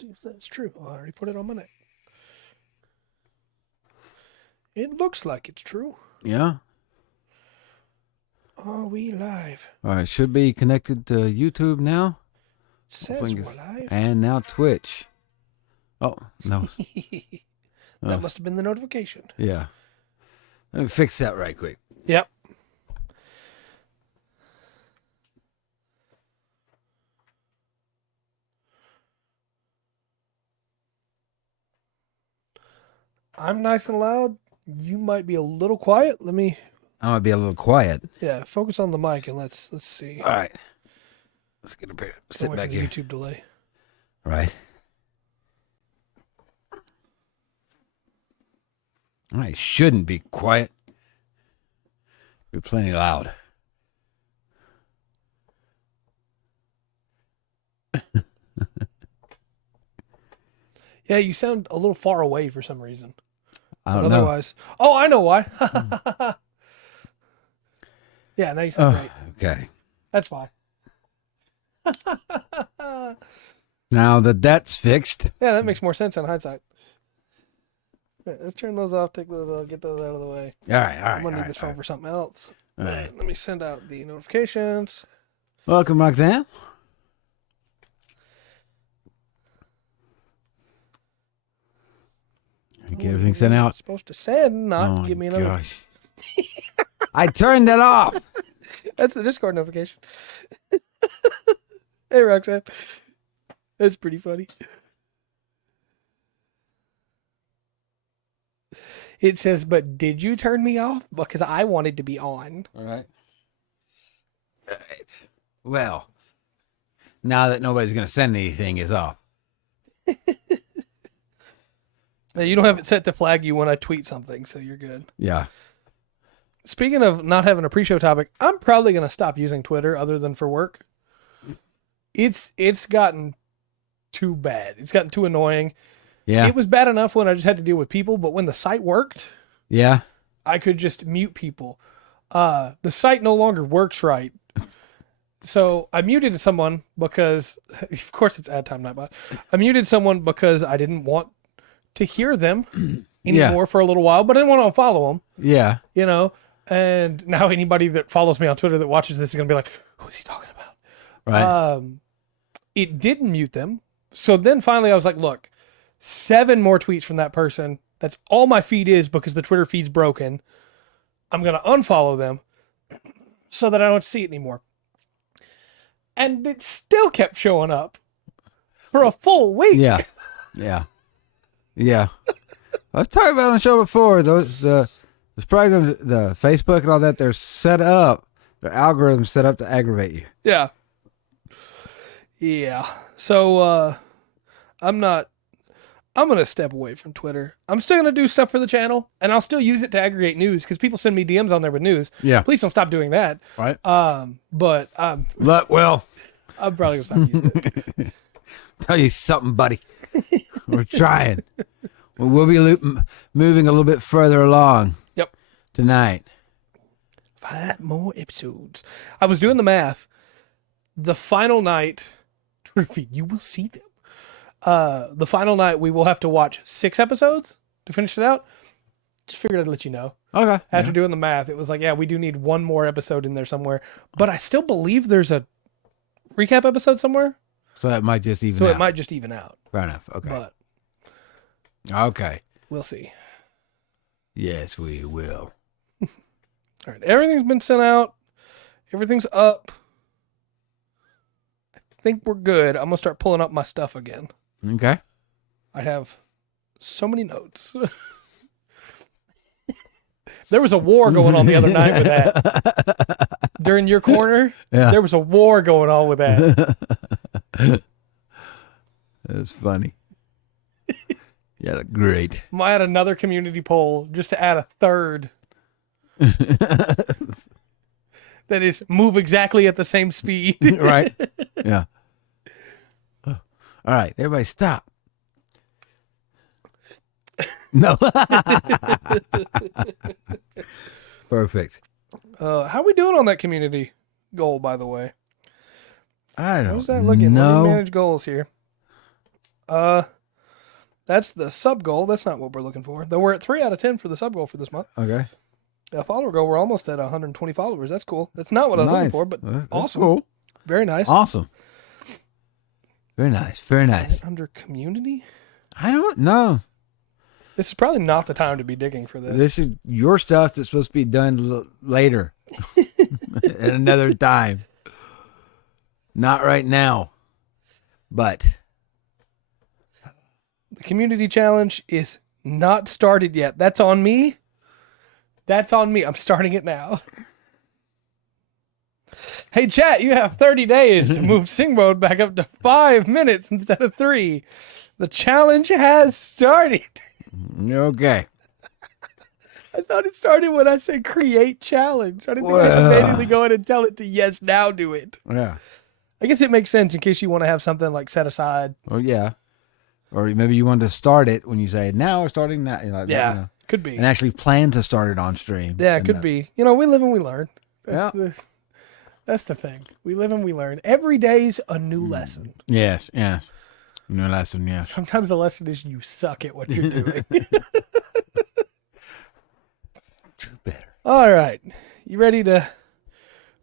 see if that's true. I already put it on my neck. It looks like it's true. Yeah. Are we live? All right. Should be connected to YouTube now. Says we're live. And now Twitch. Oh, no. That must have been the notification. Yeah. Let me fix that right quick. Yep. I'm nice and loud. You might be a little quiet. I might be a little quiet. Yeah, focus on the mic and let's see. All right. Let's get up here. Sit back here. YouTube delay. Right. I shouldn't be quiet. You're plenty loud. Yeah, you sound a little far away for some reason. I don't know. Otherwise, oh, I know why. Yeah, now you sound great. Okay. That's fine. Now that that's fixed. Yeah, that makes more sense in hindsight. Right, let's turn those off, take those off, get those out of the way. All right. I'm going to need this phone for something else. All right. Let me send out the notifications. Welcome, Roxanne. Get everything sent out. Supposed to send, not give me another. Gosh. I turned it off. That's the Discord notification. Hey, Roxanne. That's pretty funny. It says, but did you turn me off? Because I wanted to be on. All right. All right. Well, now that nobody's going to send anything, it's off. Now, you don't have it set to flag you when I tweet something, so you're good. Yeah. Speaking of not having a pre-show topic, I'm probably going to stop using Twitter other than for work. It's gotten too bad. It's gotten too annoying. Yeah. It was bad enough when I just had to deal with people, but when the site worked, Yeah. I could just mute people. The site no longer works right. So I muted someone because, of course it's ad time, Nightbot. I muted someone because I didn't want to hear them anymore for a little while, but I didn't want to unfollow them. Yeah. You know, and now anybody that follows me on Twitter that watches this is going to be like, who's he talking about? Right. It didn't mute them. So then finally I was like, look, 7 more tweets from that person. That's all my feed is because the Twitter feed's broken. I'm going to unfollow them so that I don't see it anymore. And it still kept showing up for a full week. Yeah. Yeah. Yeah. I've talked about it on the show before. The programs, the Facebook and all that, they're set up. Their algorithms set up to aggravate you. Yeah. Yeah. So I'm going to step away from Twitter. I'm still going to do stuff for the channel, and I'll still use it to aggregate news because people send me DMs on there with news. Yeah. Please don't stop doing that. Right. But Well, I'm probably going to stop using it. tell you something, buddy. We're trying. We'll be moving a little bit further along. Yep. Tonight. 5 more episodes. I was doing the math. The final night, Twitter feed, you will see them. The final night, we will have to watch 6 episodes to finish it out. Just figured I'd let you know. Okay. After doing the math, it was like, yeah, we do need 1 more episode in there somewhere. But I still believe there's a recap episode somewhere. So that might just even out. So it might just even out. Fair enough. Okay. But Okay. we'll see. Yes, we will. All right. Everything's been sent out. Everything's up. I think we're good. I'm going to start pulling up my stuff again. Okay. I have so many notes. There was a war going on the other night with that. During your corner, there was a war going on with that. That's funny. Yeah, great. I had another community poll just to add a third. That is move exactly at the same speed. Right. Yeah. All right, everybody stop. No. Perfect. How we doing on that community goal, by the way? I don't How's that looking? know. Let me manage goals here. That's the sub goal. That's not what we're looking for. Though we're at 3 out of 10 for the sub goal for this month. Okay. The follower goal, we're almost at 120 followers. That's cool. That's not what I was looking for, but That's awesome. Cool. Very nice. Awesome. Very nice. Very nice. Under community? I don't know. This is probably not the time to be digging for this. This is your stuff that's supposed to be done later. At another time. Not right now. But the community challenge is not started yet. That's on me. That's on me. I'm starting it now. Hey, chat, you have 30 days to move sing mode back up to 5 minutes instead of 3. The challenge has started. Okay. I thought it started when I said create challenge. I didn't think I could immediately go in and tell it to yes, now do it. Yeah. I guess it makes sense in case you want to have something like set aside. Oh, yeah. Or maybe you want to start it when you say, now we're starting that. You know, Yeah, you know, could be. and actually plan to start it on stream. Yeah, it could be. You know, we live and we learn. That's the thing. We live and we learn. Every day's a new lesson. Yes, yes. No lesson, yes. Sometimes the lesson is you suck at what you're doing. Too better. All right. You ready to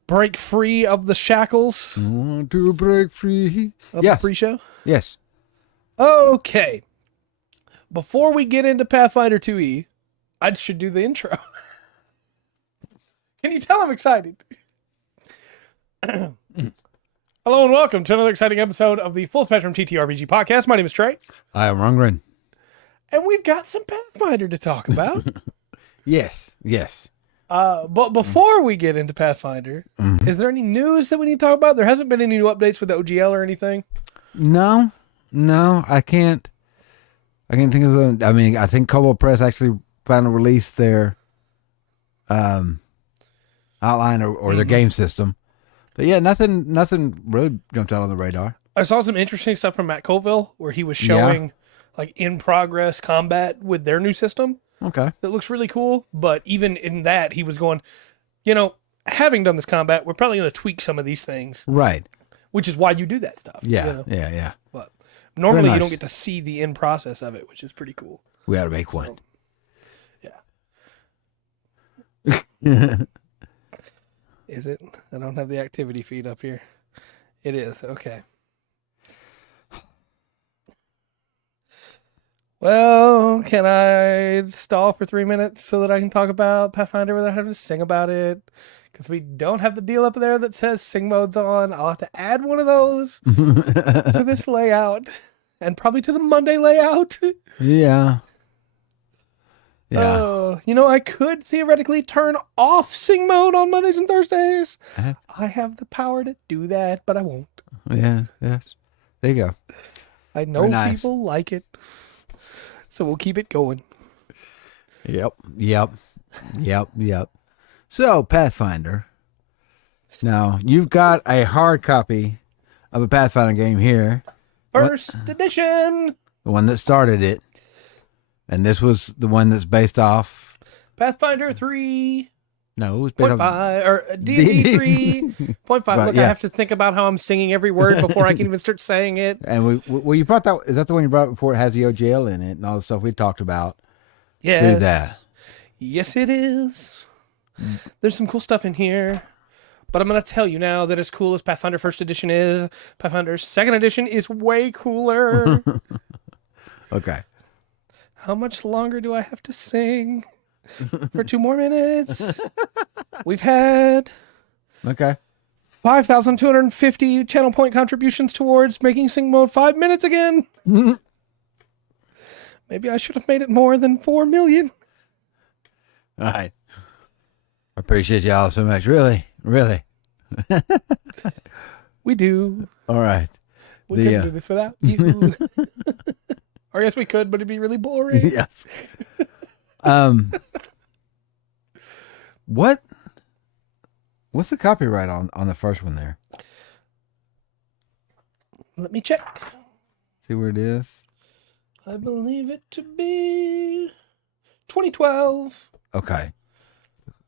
break free of the shackles Want to break free. of the pre-show? Yes. Okay. Before we get into Pathfinder 2E, I should do the intro. Can you tell I'm excited? Hello and welcome to another exciting episode of the Full Spectrum TTRPG podcast. My name is Trey. I am Rungren. And we've got some Pathfinder to talk about. Yes, yes. But before we get into Pathfinder, is there any news that we need to talk about? There hasn't been any new updates with the OGL or anything? No, I can't think of them. I mean, I think Cobalt Press actually finally released their outline or their game system. But yeah, nothing really jumped out on the radar. I saw some interesting stuff from Matt Colville where he was showing like in progress combat with their new system. Okay. That looks really cool. But even in that, he was going, you know, having done this combat, we're probably going to tweak some of these things. Right. Which is why you do that stuff. Yeah, you know? yeah. But normally nice. you don't get to see the end process of it, which is pretty cool. We ought to make one. Yeah. Is it? I don't have the activity feed up here. It is. Okay. Well, can I stall for 3 minutes so that I can talk about Pathfinder without having to sing about it? Because we don't have the deal up there that says sing mode's on. I'll have to add one of those to this layout. And probably to the Monday layout. Yeah. You know, I could theoretically turn off sing mode on Mondays and Thursdays. I have the power to do that, but I won't. Yeah, yes. There you go. I know people like it. So we'll keep it going. Yep. So, Pathfinder. Now, you've got a hard copy of a Pathfinder game here. First edition. The one that started it. And this was the one that's based off Pathfinder 3. No, it's based 0.5 or D&D 3.5. Look, I have to think about how I'm singing every word before I can even start saying it. And you brought that. Is that the one you brought before? It has the OGL in it and all the stuff we talked about. Yes. Do that. Yes, it is. There's some cool stuff in here. But I'm going to tell you now that as cool as Pathfinder First Edition is, Pathfinder Second Edition is way cooler. Okay. How much longer do I have to sing? For 2 more minutes. We've had 5,250 channel point contributions towards making sing mode 5 minutes again. Maybe I should have made it more than 4 million. All right. I appreciate y'all so much. Really. We do. All right. We couldn't do this without you. Or yes, we could, but it'd be really boring. Yes. What's the copyright on the first one there? Let me check. See where it is? I believe it to be 2012. Okay.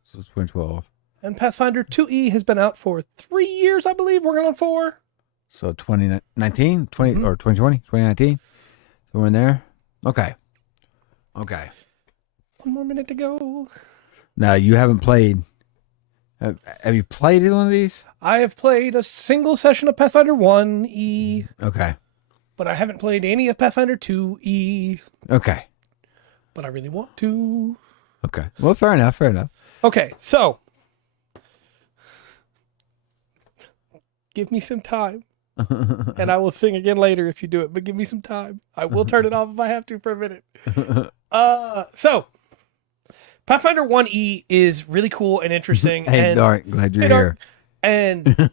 So it's 2012. And Pathfinder 2E has been out for 3 years, I believe. Working on 4. So 2019, or 2020, 2019? So we're in there? Okay. Okay. One more minute to go. Now, you haven't played. Have you played either one of these? I have played a single session of Pathfinder 1E, Okay. but I haven't played any of Pathfinder 2E, Okay. but I really want to. Okay. Well, fair enough. Fair enough. Okay, so give me some time, and I will sing again later if you do it, but give me some time. I will turn it off if I have to for a minute. So Pathfinder 1E is really cool and interesting. Hey, and Dark, glad you're here. And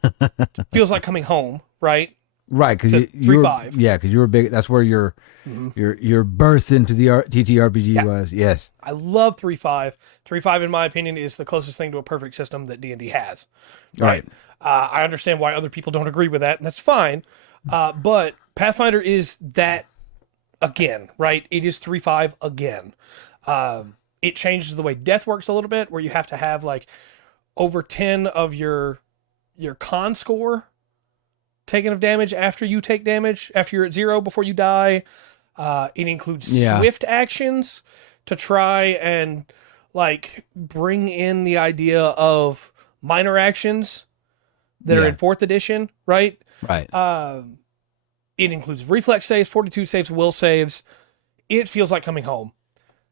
feels like coming home, right? Right, because To you were 3.5. Yeah, because you were big. That's where your birth into the TTRPG was. Yes, I love 3.5. 3.5, in my opinion, is the closest thing to a perfect system that D&D has. Right. I understand why other people don't agree with that, and that's fine. But Pathfinder is that again, right? It is 3.5 again. It changes the way death works a little bit, where you have to have like over 10 of your con score taken of damage after you take damage, after you're at 0 before you die. It includes swift actions to try and like bring in the idea of minor actions that are in 4th edition, right? Right. It includes reflex saves, fortitude saves, will saves. It feels like coming home.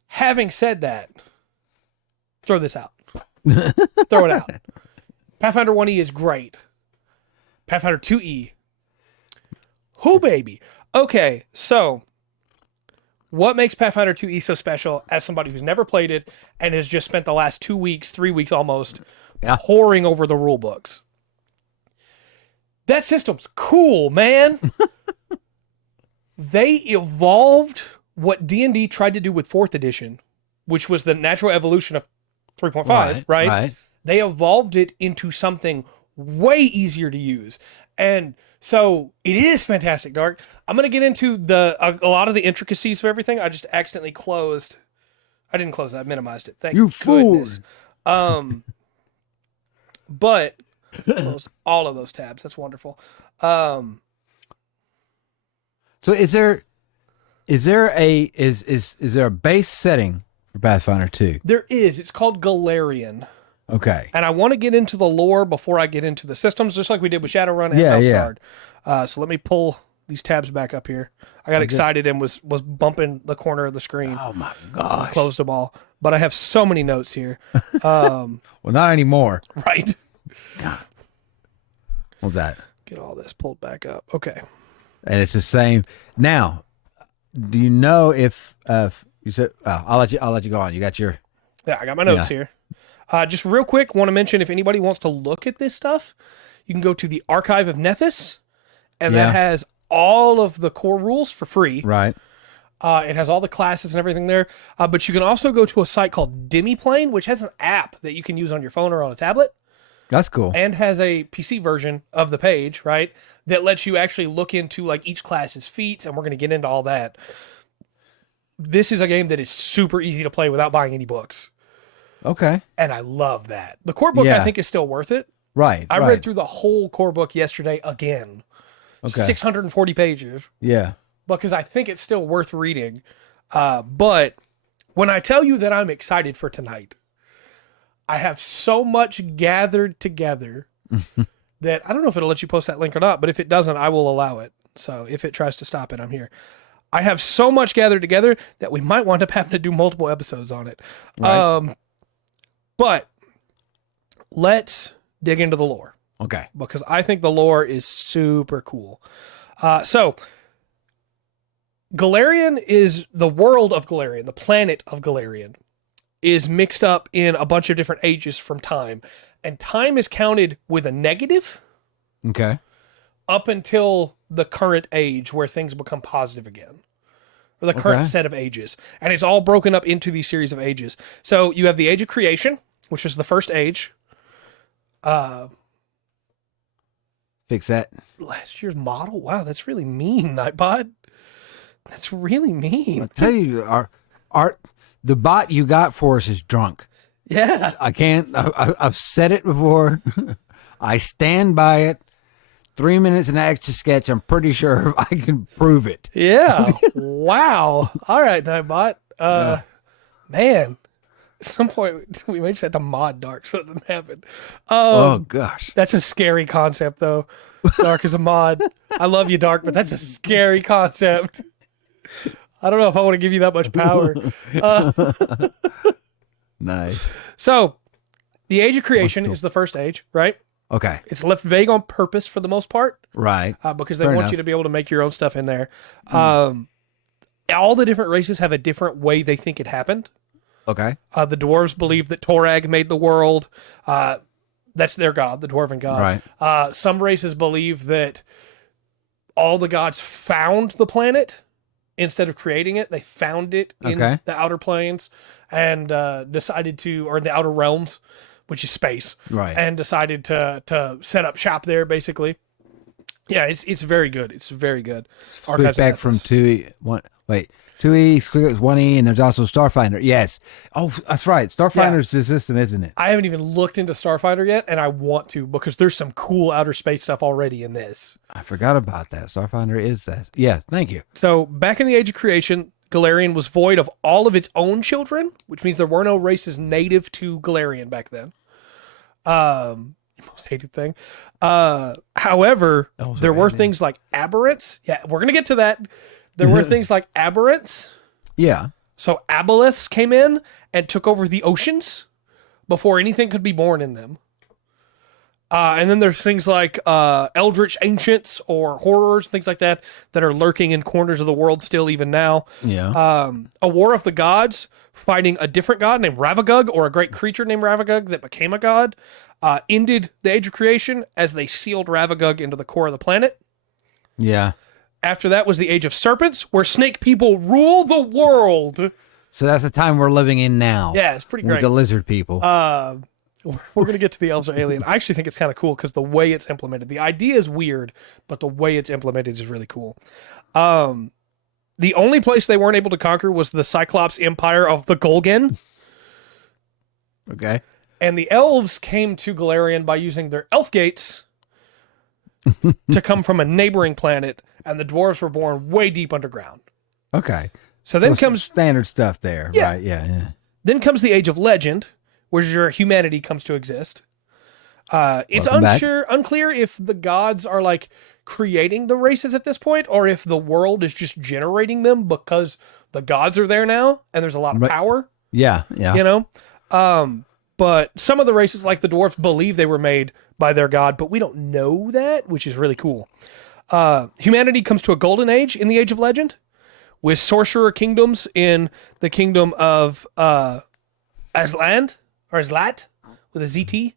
Having said that, throw this out. Throw it out. Pathfinder 1E is great. Pathfinder 2E. Who baby? Okay, so what makes Pathfinder 2E so special as somebody who's never played it and has just spent the last 2 weeks, 3 weeks almost, poring over the rule books? That system's cool, man. They evolved what D&D tried to do with 4th edition, which was the natural evolution of 3.5, right? They evolved it into something way easier to use. And so it is fantastic, Dark. I'm going to get into a lot of the intricacies of everything. I just accidentally closed. I didn't close it. I minimized it. Thank goodness. But close all of those tabs. That's wonderful. So is there a base setting for Pathfinder 2? There is. It's called Galarian. Okay. And I want to get into the lore before I get into the systems, just like we did with Shadowrun and Houseguard. So let me pull these tabs back up here. I got excited and was bumping the corner of the screen. Oh my gosh. Closed them all. But I have so many notes here. Well, not anymore. Right. God. What's that? Get all this pulled back up. Okay. And it's the same. Now, do you know if you said I'll let you go on. You got your I got my notes here. Just real quick, want to mention if anybody wants to look at this stuff, you can go to the Archive of Nethys, and that has all of the core rules for free. Right. It has all the classes and everything there. But you can also go to a site called Demiplane, which has an app that you can use on your phone or on a tablet. That's cool. And has a PC version of the page, right? That lets you actually look into like each class's feats, and we're going to get into all that. This is a game that is super easy to play without buying any books. Okay. And I love that. The core book, I think, is still worth it. Right. I read through the whole core book yesterday again. Okay. 640 pages. Yeah. Because I think it's still worth reading. But when I tell you that I'm excited for tonight, I have so much gathered together that I don't know if it'll let you post that link or not, but if it doesn't, I will allow it. So if it tries to stop it, I'm here. I have so much gathered together that we might wind up having to do multiple episodes on it. Right. But let's dig into the lore. Okay. Because I think the lore is super cool. So Galarian is the world of Galarian, the planet of Galarian is mixed up in a bunch of different ages from time. And time is counted with a negative. Okay. Up until the current age where things become positive again. Or the current set of ages. And it's all broken up into these series of ages. So you have the Age of Creation, which is the first age. Fix that. Last year's model? Wow, that's really mean, Nightbot. That's really mean. I tell you, the bot you got for us is drunk. Yeah. I can't. I've said it before. I stand by it. 3 minutes and an extra sketch. I'm pretty sure I can prove it. Yeah. Wow. All right, Nightbot. Man, at some point we may just have to mod Dark so it doesn't happen. Oh gosh. That's a scary concept, though. Dark is a mod. I love you, Dark, but that's a scary concept. I don't know if I want to give you that much power. Nice. So, the Age of Creation is the first age, right? Okay. It's left vague on purpose for the most part, Right. because they Fair want enough. you to be able to make your own stuff in there. All the different races have a different way they think it happened. Okay. The dwarves believe that Torag made the world. That's their god, the dwarven god. Right. Some races believe that all the gods found the planet instead of creating it. They found it in Okay. the outer planes and decided to, or the outer realms, which is space, Right. and decided to set up shop there, basically. Yeah, it's very good. It's very good. Switch back from 2E. 2E, 1E, and there's also Starfinder. Yes. Oh, that's right. Starfinder's the system, isn't it? I haven't even looked into Starfinder yet, and I want to because there's some cool outer space stuff already in this. I forgot about that. Starfinder is that. Yeah, thank you. So back in the Age of Creation, Galarian was void of all of its own children, which means there were no races native to Galarian back then. Most hated thing. However, there were things like aberrants. Yeah, we're gonna get to that. There were things like aberrants. Yeah. So aboleths came in and took over the oceans before anything could be born in them. And then there's things like eldritch ancients or horrors, things like that are lurking in corners of the world still even now. Yeah. A war of the gods fighting a different god named Ravagug, or a great creature named Ravagug that became a god, ended the Age of Creation as they sealed Ravagug into the core of the planet. Yeah. After that was the Age of Serpents, where snake people rule the world. So that's the time we're living in now. Yeah, it's pretty With great. the lizard people. We're going to get to the elves or alien. I actually think it's kind of cool because the way it's implemented. The idea is weird, but the way it's implemented is really cool. The only place they weren't able to conquer was the Cyclops Empire of the Golgan. Okay. And the elves came to Galarian by using their elf gates to come from a neighboring planet, and the dwarves were born way deep underground. Okay. So then some comes standard stuff there. Yeah. Right. Yeah. then comes the Age of Legend, where humanity comes to exist. It's Welcome back. unclear if the gods are like creating the races at this point, or if the world is just generating them because the gods are there now and there's a lot of Right. power. Yeah. Yeah. You know. But some of the races, like the dwarfs, believe they were made by their god, but we don't know that, which is really cool. Humanity comes to a golden age in the Age of Legend, with sorcerer kingdoms in the kingdom of Asland, or Aslat, with a ZT.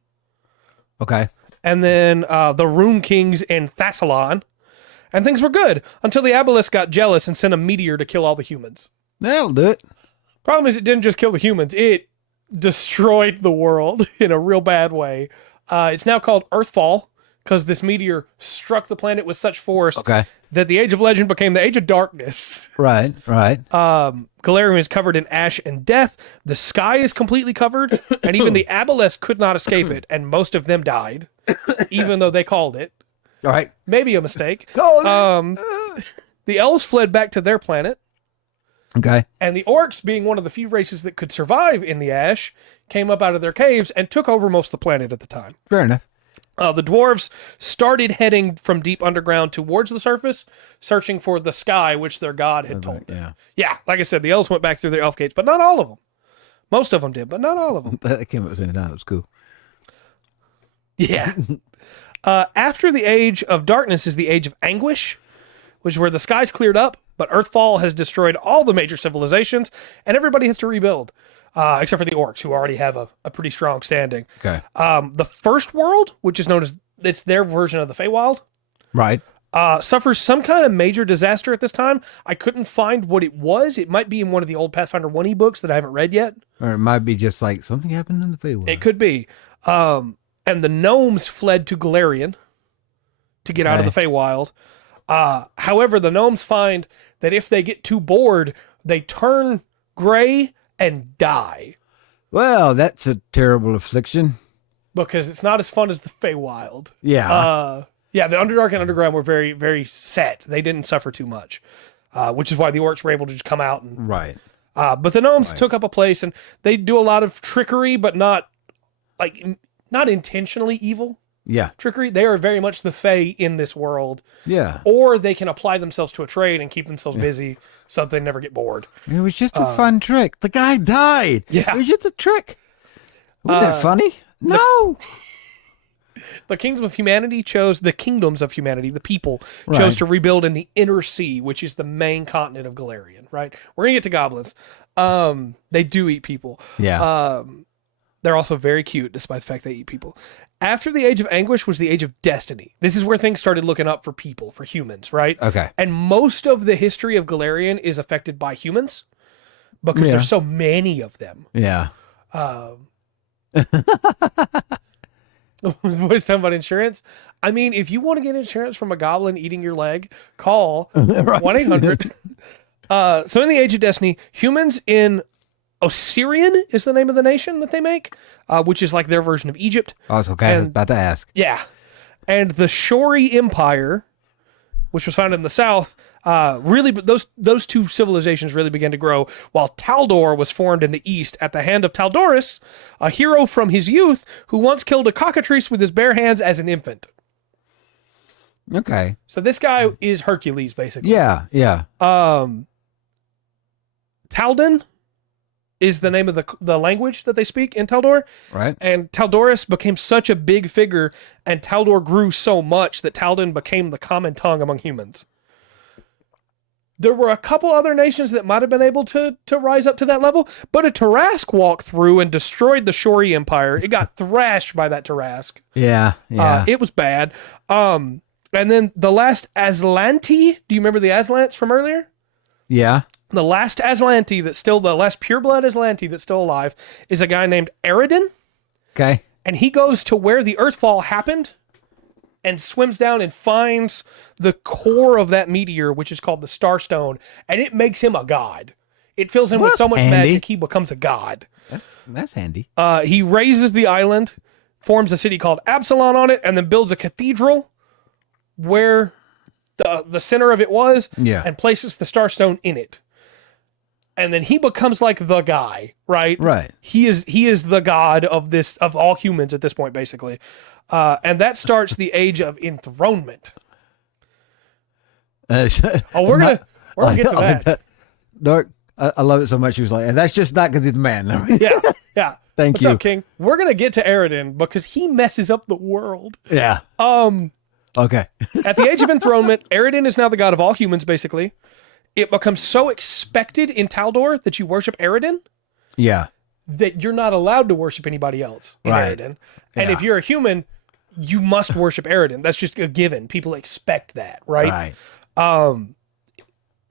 Okay. And then the Rune Kings in Thassalon. And things were good until the Aboleths got jealous and sent a meteor to kill all the humans. That'll do it. Problem is, it didn't just kill the humans. It destroyed the world in a real bad way. It's now called Earthfall because this meteor struck the planet with such force Okay. that the Age of Legend became the Age of Darkness. Right. Right. Galarian is covered in ash and death. The sky is completely covered, and even the Aboleths could not escape it, and most of them died, even though they called it. All right. Maybe a mistake. Go. The elves fled back to their planet, Okay. and the orcs, being one of the few races that could survive in the ash, came up out of their caves and took over most of the planet at the time. Fair enough. The dwarves started heading from deep underground towards the surface, searching for the sky, which their god had told them. Yeah. Yeah, like I said, the elves went back through their elf gates, but not all of them. Most of them did, but not all of them. That came up at the same time. It was cool. Yeah. After the Age of Darkness is the Age of Anguish, which is where the sky's cleared up, but Earthfall has destroyed all the major civilizations, and everybody has to rebuild, except for the orcs, who already have a pretty strong standing. Okay. The first world, which is known as, it's their version of the Feywild, Right. suffers some kind of major disaster at this time. I couldn't find what it was. It might be in one of the old Pathfinder 1e books that I haven't read yet. Or it might be just like something happened in the Feywild. It could be. And the gnomes fled to Galarian to get out of the Feywild. However, the gnomes find that if they get too bored, they turn gray and die Well, that's a terrible affliction. because it's not as fun as the Feywild. Yeah. Yeah, the Underdark and Underground were very, very set. They didn't suffer too much, which is why the orcs were able to just come out. And, Right. but the gnomes took up a place, and they do a lot of trickery, but not intentionally evil Yeah. trickery. They are very much the Fae in this world. Yeah. Or they can apply themselves to a trade and keep themselves busy so that they never get bored. It was just a fun trick. The guy died. Yeah. It was just a trick. Wasn't that funny? No. The kingdoms of humanity, the people, chose Right. to rebuild in the Inner Sea, which is the main continent of Galarian, right? We're going to get to goblins. They do eat people. Yeah. They're also very cute, despite the fact they eat people. After the Age of Anguish was the Age of Destiny. This is where things started looking up for people, for humans, right? Okay. And most of the history of Galarian is affected by humans because Yeah. there's so many of them. Yeah. Boys talking about insurance. I mean, if you want to get insurance from a goblin eating your leg, call Right. 1-800. So in the Age of Destiny, humans in Osirian is the name of the nation that they make, which is like their version of Egypt. Oh, it's okay. I was And- about to ask. Yeah. And the Shori Empire, which was founded in the south, really, those two civilizations really began to grow, while Taldor was formed in the east at the hand of Taldoris, a hero from his youth who once killed a cockatrice with his bare hands as an infant. Okay. So this guy is Hercules, basically. Yeah. Yeah. Taldan is the name of the language that they speak in Taldor. Right. And Taldoris became such a big figure, and Taldor grew so much that Taldan became the common tongue among humans. There were a couple other nations that might have been able to rise up to that level, but a Tarask walked through and destroyed the Shori Empire. It got thrashed by that Tarask. Yeah. Yeah. It was bad. And then the last Aslanti, do you remember the Aslants from earlier? yeah. The last Aslanti the last pureblood Aslanti that's still alive is a guy named Aridin, Okay. and he goes to where the Earthfall happened and swims down and finds the core of that meteor, which is called the Starstone, and it makes him a god. It fills him with Well, so much that's handy. magic, he becomes a god. That's handy. He raises the island, forms a city called Absalon on it, and then builds a cathedral where the center of it was, Yeah. and places the Starstone in it. And then he becomes like the guy, right? Right. He is the god of all humans at this point, basically. And that starts the age of enthronement. Oh, we're gonna get to that. Dark. I love it so much. He was like, and that's just not because he's a man. Yeah, yeah. Thank What's you. up, King? We're gonna get to Aridin because he messes up the world. Yeah. Okay. At the age of enthronement, Aridin is now the god of all humans, basically. It becomes so expected in Taldor that you worship Aridin Yeah. that you're not allowed to worship anybody else in Right. Aridin. And Yeah. if you're a human, you must worship Aridin. That's just a given. People expect that, right? Right.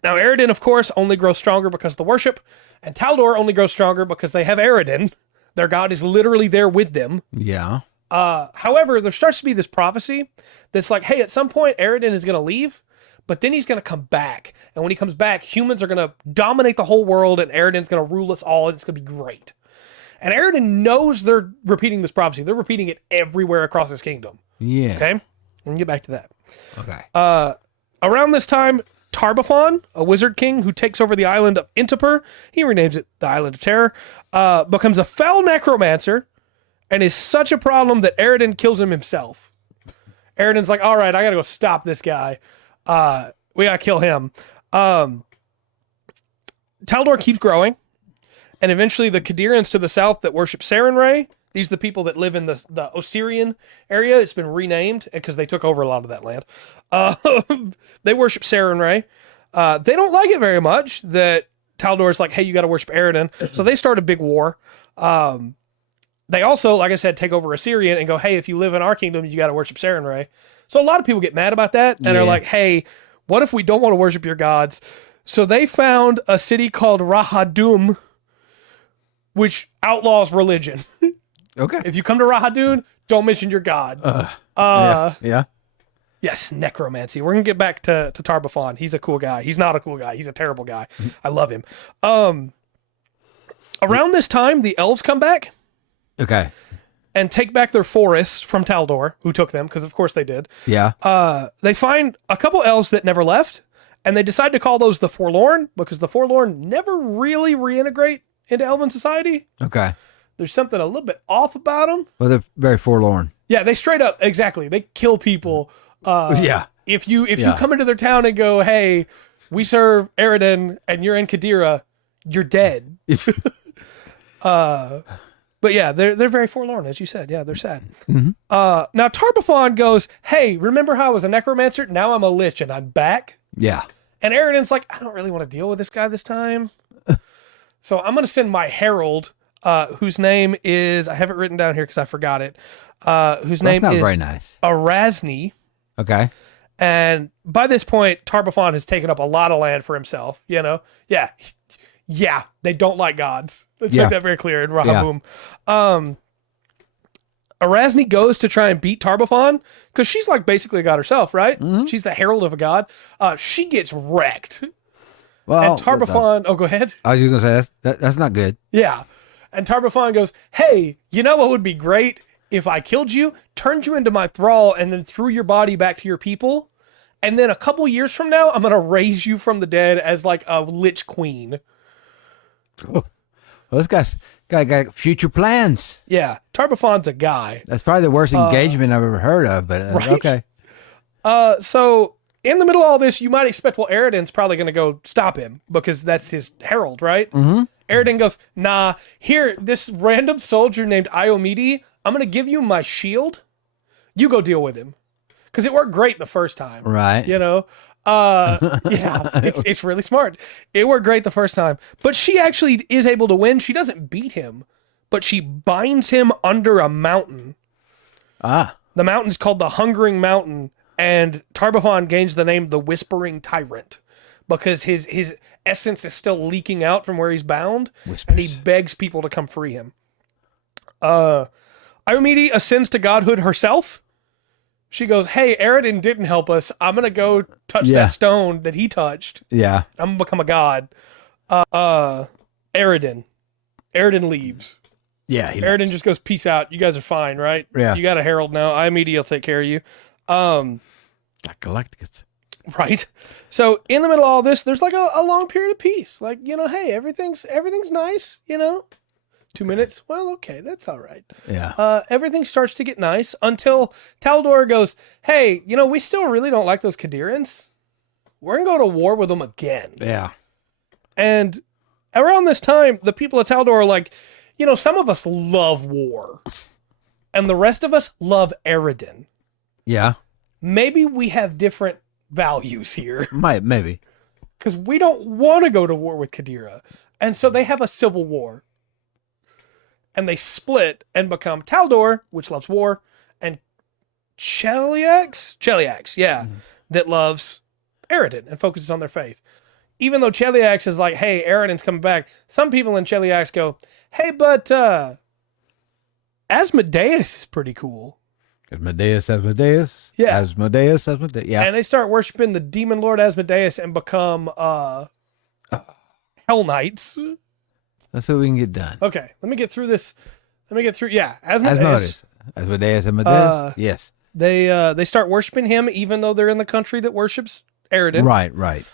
Now, Aridin, of course, only grows stronger because of the worship, and Taldor only grows stronger because they have Aridin. Their god is literally there with them. Yeah. However, there starts to be this prophecy that's like, hey, at some point, Aridin is going to leave, but then he's going to come back. And when he comes back, humans are going to dominate the whole world, and Aridin's going to rule us all, and it's going to be great. And Aridin knows they're repeating this prophecy. They're repeating it everywhere across his kingdom. Yeah. Okay? We're going to get back to that. Okay. Around this time, Tarbaphon, a wizard king who takes over the island of Intipur, he renames it the Island of Terror, becomes a fell necromancer and is such a problem that Aridin kills him himself. Aridin's like, all right, I got to go stop this guy. We got to kill him. Taldor keeps growing, and eventually the Kadirians to the south that worship Sarenrae, these are the people that live in the Osirian area. It's been renamed because they took over a lot of that land. They worship Sarenrae. They don't like it very much that Taldor's like, hey, you got to worship Aridin. So they start a big war. They also, like I said, take over Osirian and go, hey, if you live in our kingdom, you got to worship Sarenrae. So a lot of people get mad about that. And they're like, hey, what if we don't want to worship your gods? So they found a city called Rahadum, which outlaws religion. Okay. If you come to Rahadun, don't mention your god. Yeah. Yes, necromancy. We're going to get back to Tarbaphon. He's a cool guy. He's not a cool guy. He's a terrible guy. I love him. Around this time, the elves come back. Okay. and take back their forests from Taldor, who took them, because of course they did. Yeah. They find a couple elves that never left, and they decide to call those the Forlorn, because the Forlorn never really reintegrate into Elven society. Okay. There's something a little bit off about them. Well, they're very forlorn. Yeah, they straight up, exactly. They kill people. Yeah. If you come into their town and go, hey, we serve Eridan and you're in Kadira, you're dead. But yeah, they're very forlorn, as you said. Yeah, they're sad. Mm-hmm. Now Tarbathon goes, hey, remember how I was a necromancer? Now I'm a lich and I'm back. Yeah. And Eridan's like, I don't really want to deal with this guy this time. So I'm going to send my herald, whose name is, I have it written down here because I forgot it. Whose name not is very nice. Erasni. Okay. And by this point, Tarbathon has taken up a lot of land for himself, you know? Yeah. Yeah. They don't like gods. Let's make that very clear in Rahaboom. Yeah. Erasni goes to try and beat Tarbathon because she's like basically a god herself, right? Mm-hmm. She's the herald of a god. She gets wrecked. Well, and Tarbathon, go ahead. I was going to say, that's not good. Yeah. And Tarbathon goes, hey, you know what would be great? If I killed you, turned you into my thrall, and then threw your body back to your people, and then a couple years from now, I'm going to raise you from the dead as like a lich queen. Oh. Well, this guy's got future plans. Yeah, Tarbathon's a guy. That's probably the worst engagement I've ever heard of, but right? Okay. So in the middle of all this, you might expect, well, Eridan's probably going to go stop him because that's his herald, right? Mm-hmm. Eridan goes, nah, here, this random soldier named Iomidi, I'm going to give you my shield. You go deal with him. Because it worked great the first time. Right. You know? Yeah, it's really smart. It worked great the first time. But she actually is able to win. She doesn't beat him, but she binds him under a mountain. Ah. The mountain's called the Hungering Mountain, and Tarbathon gains the name the Whispering Tyrant because his essence is still leaking out from where he's bound, and he begs people to come free him. Iomidi ascends to godhood herself. She goes, hey, Eridan didn't help us. I'm going to go touch that stone that he touched. Yeah. I'm going to become a god. Eridan leaves. Yeah. Eridan just goes, peace out. You guys are fine, right? Yeah. You got a herald now. Iomidi will take care of you. Like Galacticus. Right. So in the middle of all this, there's like a long period of peace. Like, you know, hey, everything's nice, you know? 2 minutes. Well, okay, that's all right. Yeah. Everything starts to get nice until Taldor goes, hey, you know, we still really don't like those Kadirans. We're going to go to war with them again. Yeah. And around this time, the people of Taldor are like, you know, some of us love war. And the rest of us love Eridan. Yeah. Maybe we have different values here. Maybe. Because we don't want to go to war with Kadira. And so they have a civil war. And they split and become Taldor, which loves war, and Cheliax, that loves Eridan and focuses on their faith. Even though Cheliax is like, hey, Eridan's coming back, some people in Cheliax go, hey, but Asmodeus is pretty cool. Asmodeus. Yeah. Asmodeus. Yeah. And they start worshiping the demon lord Asmodeus and become Hell Knights. Let's see what we can get done. Okay, let me get through this. Yeah, Asmodeus. Yes. They start worshiping him, even though they're in the country that worships Eridan. Right.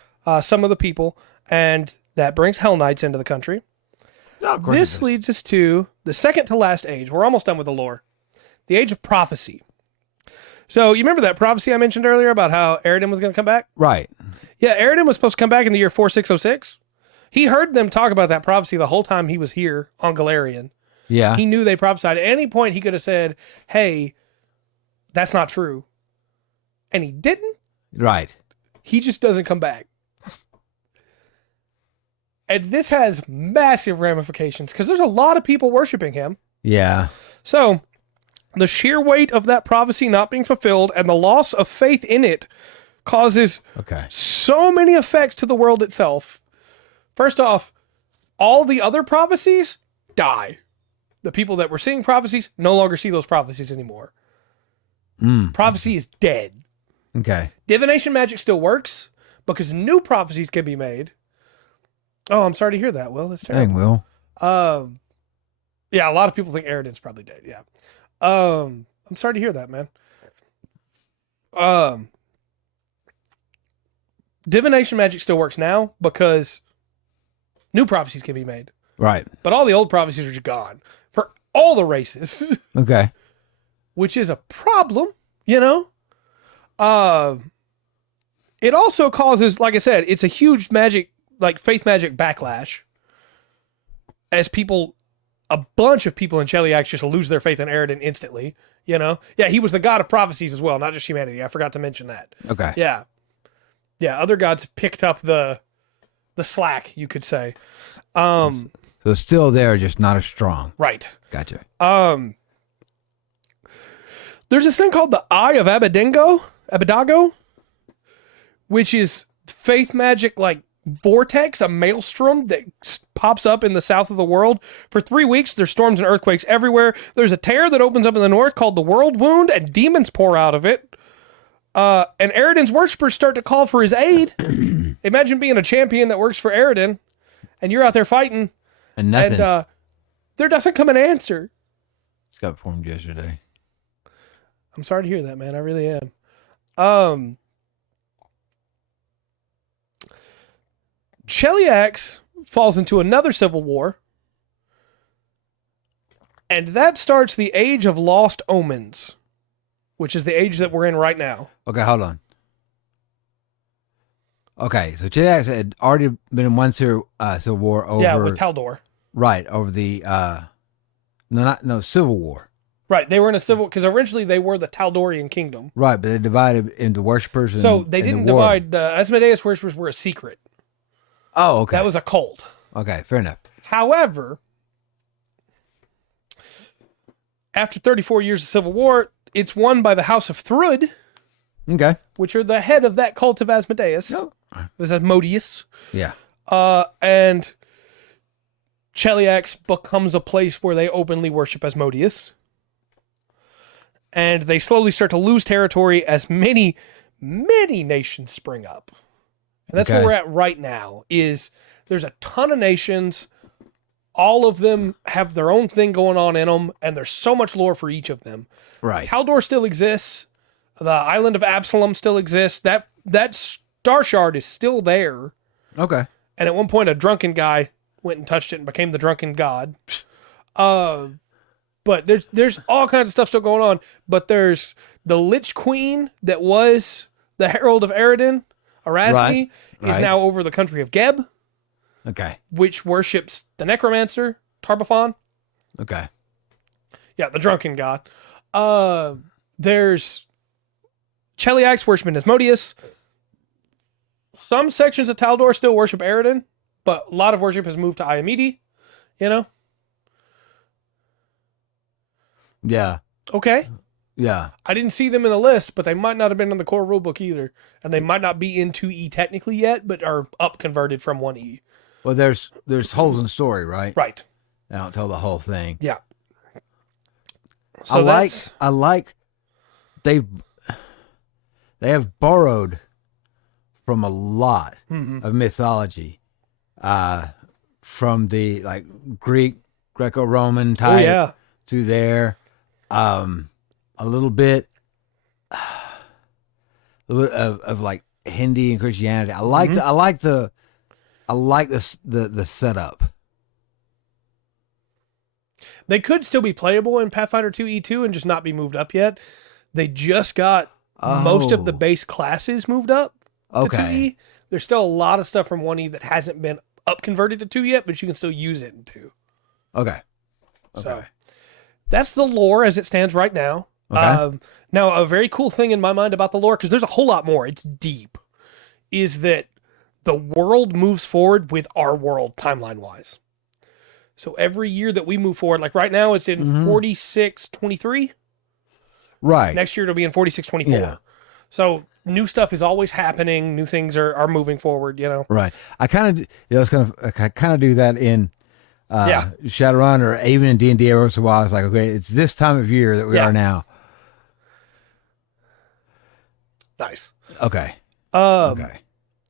Some of the people, and that brings Hell Knights into the country. Oh, of course This leads us to the second to last age. We're almost done with the lore. The Age of Prophecy. So you remember that prophecy I mentioned earlier about how Eridan was going to come back? Right. Yeah, Eridan was supposed to come back in the year 4606. He heard them talk about that prophecy the whole time he was here on Galarian. Yeah. He knew they prophesied. At any point, he could have said, hey, that's not true. And he didn't. Right. He just doesn't come back. And this has massive ramifications because there's a lot of people worshiping him. Yeah. So the sheer weight of that prophecy not being fulfilled and the loss of faith in it causes so many effects to the world itself. First off, all the other prophecies die. The people that were seeing prophecies no longer see those prophecies anymore. Prophecy is dead. Okay. Divination magic still works because new prophecies can be made. Oh, I'm sorry to hear that, Will. That's terrible. Dang, Will. Yeah, a lot of people think Eridan's probably dead. Yeah. I'm sorry to hear that, man. Divination magic still works now because new prophecies can be made. Right. But all the old prophecies are just gone for all the races, Okay. which is a problem, you know? It also causes, like I said, it's a huge magic, like faith magic backlash as a bunch of people in Cheliax just lose their faith in Eridan instantly, you know? Yeah, he was the god of prophecies as well, not just humanity. I forgot to mention that. Okay. Yeah. Yeah, other gods picked up the slack, you could say. So it's still there, just not as strong. Right. Gotcha. There's a thing called the Eye of Abidago, which is faith magic like vortex, a maelstrom that pops up in the south of the world. For 3 weeks, there's storms and earthquakes everywhere. There's a tear that opens up in the north called the World Wound, and demons pour out of it. And Eridan's worshippers start to call for his aid. Imagine being a champion that works for Eridan, and you're out there fighting, And nothing. and there doesn't come an answer. Got formed yesterday. I'm sorry to hear that, man. I really am. Cheliax falls into another civil war, and that starts the Age of Lost Omens, which is the age that we're in right now. Okay, hold on. Okay, so Cheliax had already been in one civil war over. Yeah, with Taldor. Right, over the Civil War. Right, they were in a civil because originally they were the Taldorian kingdom. Right, but they divided into worshippers. So they didn't divide. The Asmodeus worshippers were a secret. Oh, okay. That was a cult. Okay, fair enough. However, after 34 years of civil war, it's won by the House of Thrud, Okay. which are the head of that cult of Asmodeus. No. It was Asmodeus. Yeah. And Cheliax becomes a place where they openly worship Asmodeus. And they slowly start to lose territory as many, many nations spring up. And that's where we're at right now, is there's a ton of nations. All of them have their own thing going on in them, and there's so much lore for each of them. Right. Taldor still exists. The island of Absalom still exists. That star shard is still there. Okay. And at one point, a drunken guy went and touched it and became the drunken god. But there's all kinds of stuff still going on. But there's the Lich Queen that was the Herald of Eridan, Erasmi, is now over the country of Geb, Okay. which worships the Necromancer, Tarbathon. Okay. Yeah, the drunken god. There's Cheliax worshiping Asmodeus. Some sections of Taldor still worship Eridan, but a lot of worship has moved to Iamidi, you know? Yeah. Okay. Yeah. I didn't see them in the list, but they might not have been in the core rulebook either. And they might not be in 2E technically yet, but are up converted from 1E. Well, there's holes in the story, right? Right. They don't tell the whole thing. Yeah. So I like they have borrowed from a lot of mythology, from the like Greco-Roman type to there, a little bit of like Hindi and Christianity. I like the setup. They could still be playable in Pathfinder 2E2 and just not be moved up yet. They just got most of the base classes moved up to 2E. There's still a lot of stuff from 1E that hasn't been up converted to 2 yet, but you can still use it in 2. Okay. So that's the lore as it stands right now. Okay. Now, a very cool thing in my mind about the lore, because there's a whole lot more, it's deep, is that the world moves forward with our world timeline-wise. So every year that we move forward, like right now it's in 4623. Right. Next year it'll be in 4624. Yeah. So new stuff is always happening. New things are moving forward, you know? Right. I kind of do that in Shadowrun, or even in D&D every once in a while. It's like, okay, it's this time of year that we are now. Nice. Okay. Okay.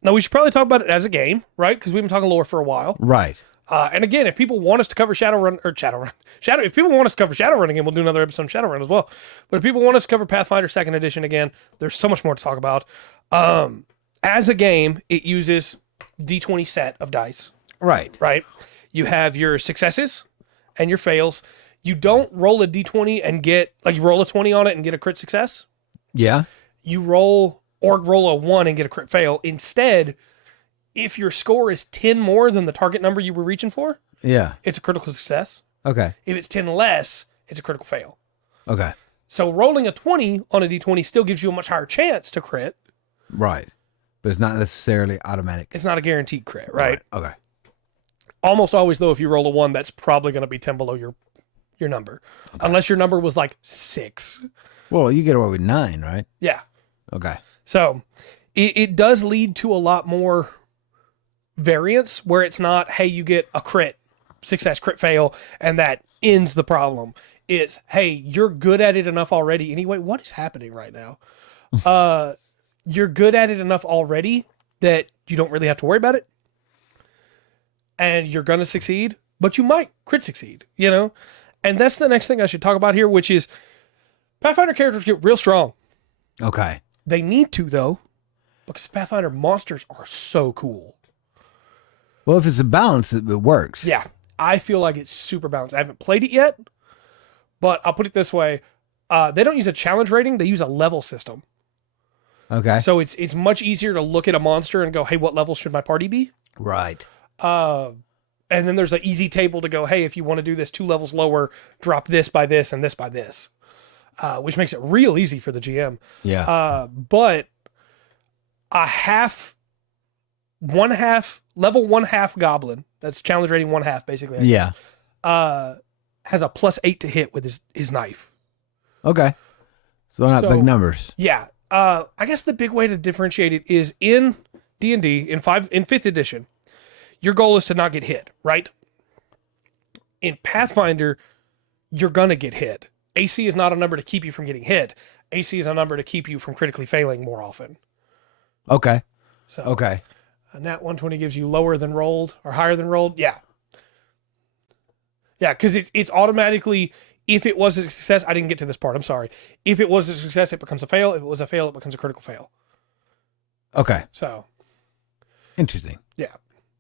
Now we should probably talk about it as a game, right? Because we've been talking lore for a while. Right. And again, if people want us to cover if people want us to cover Shadowrun again, we'll do another episode on Shadowrun as well. But if people want us to cover Pathfinder 2nd Edition again, there's so much more to talk about. As a game, it uses D20 set of dice. Right. Right? You have your successes and your fails. You don't roll a D20 and get, like, you roll a 20 on it and get a crit success. Yeah. You roll a 1 and get a crit fail. Instead, if your score is 10 more than the target number you were reaching for, Yeah. it's a critical success. Okay. If it's 10 less, it's a critical fail. Okay. So rolling a 20 on a D20 still gives you a much higher chance to crit. Right. But it's not necessarily automatic. It's not a guaranteed crit, right? Okay. Almost always, though, if you roll a 1, that's probably going to be 10 below your number. Okay. Unless your number was like 6. Well, you get away with 9, right? Yeah. Okay. So it does lead to a lot more variance where it's not, hey, you get a crit, success, crit fail, and that ends the problem. It's, hey, you're good at it enough already. Anyway, what is happening right now? You're good at it enough already that you don't really have to worry about it. And you're going to succeed, but you might crit succeed, you know? And that's the next thing I should talk about here, which is Pathfinder characters get real strong. Okay. They need to, though, because Pathfinder monsters are so cool. Well, if it's a balance, it works. Yeah, I feel like it's super balanced. I haven't played it yet, but I'll put it this way. They don't use a challenge rating. They use a level system. Okay. So it's much easier to look at a monster and go, hey, what level should my party be? Right. And then there's an easy table to go, hey, if you want to do this 2 levels lower, drop this by this and this by this, which makes it real easy for the GM. Yeah. But level 1/2 goblin, that's challenge rating 1/2 basically. I Yeah. guess, has a +8 to hit with his knife. Okay. So not big numbers. Yeah. I guess the big way to differentiate it is in D&D in 5th edition, your goal is to not get hit, right? In Pathfinder, you're gonna get hit. AC is not a number to keep you from getting hit. AC is a number to keep you from critically failing more often. Okay. So Okay. a nat 120 gives you lower than rolled or higher than rolled. Yeah. Yeah, because it's automatically, if it was a success, I didn't get to this part, I'm sorry. If it was a success, it becomes a fail. If it was a fail, it becomes a critical fail. Okay. So. Interesting. Yeah.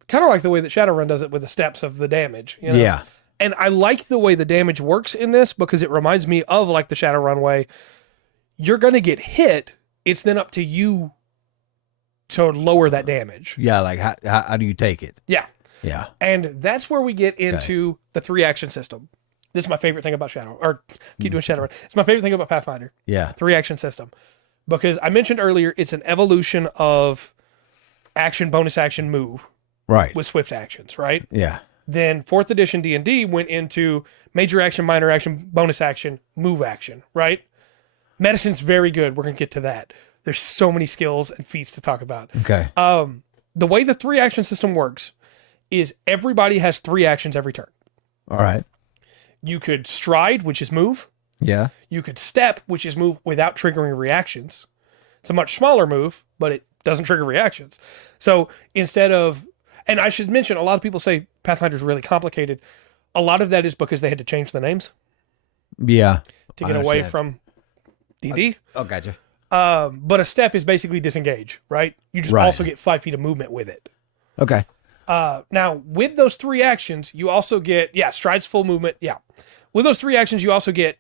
Kind of like the way that Shadowrun does it with the steps of the damage. You know? Yeah. And I like the way the damage works in this because it reminds me of like the Shadowrun way. You're going to get hit. It's then up to you to lower that damage. Yeah. Like how do you take it? Yeah. Yeah. And that's where we get into the 3 action system. This is my favorite thing about keep doing Shadowrun. It's my favorite thing about Pathfinder. Yeah. 3 action system. Because I mentioned earlier, it's an evolution of action, bonus action, move. Right. With swift actions, right? Yeah. Then 4th edition D&D went into major action, minor action, bonus action, move action, right? Medicine's very good. We're going to get to that. There's so many skills and feats to talk about. Okay. The way the 3 action system works is everybody has 3 actions every turn. All right. You could stride, which is move. Yeah. You could step, which is move without triggering reactions. It's a much smaller move, but it doesn't trigger reactions. So instead of, and I should mention, a lot of people say Pathfinder is really complicated. A lot of that is because they had to change the names. Yeah. To get away from D&D. Oh, gotcha. But a step is basically disengage, right? You just also get 5 feet of movement with it. Okay. Now, with those 3 actions, you also get, strides, full movement. Yeah. With those 3 actions, you also get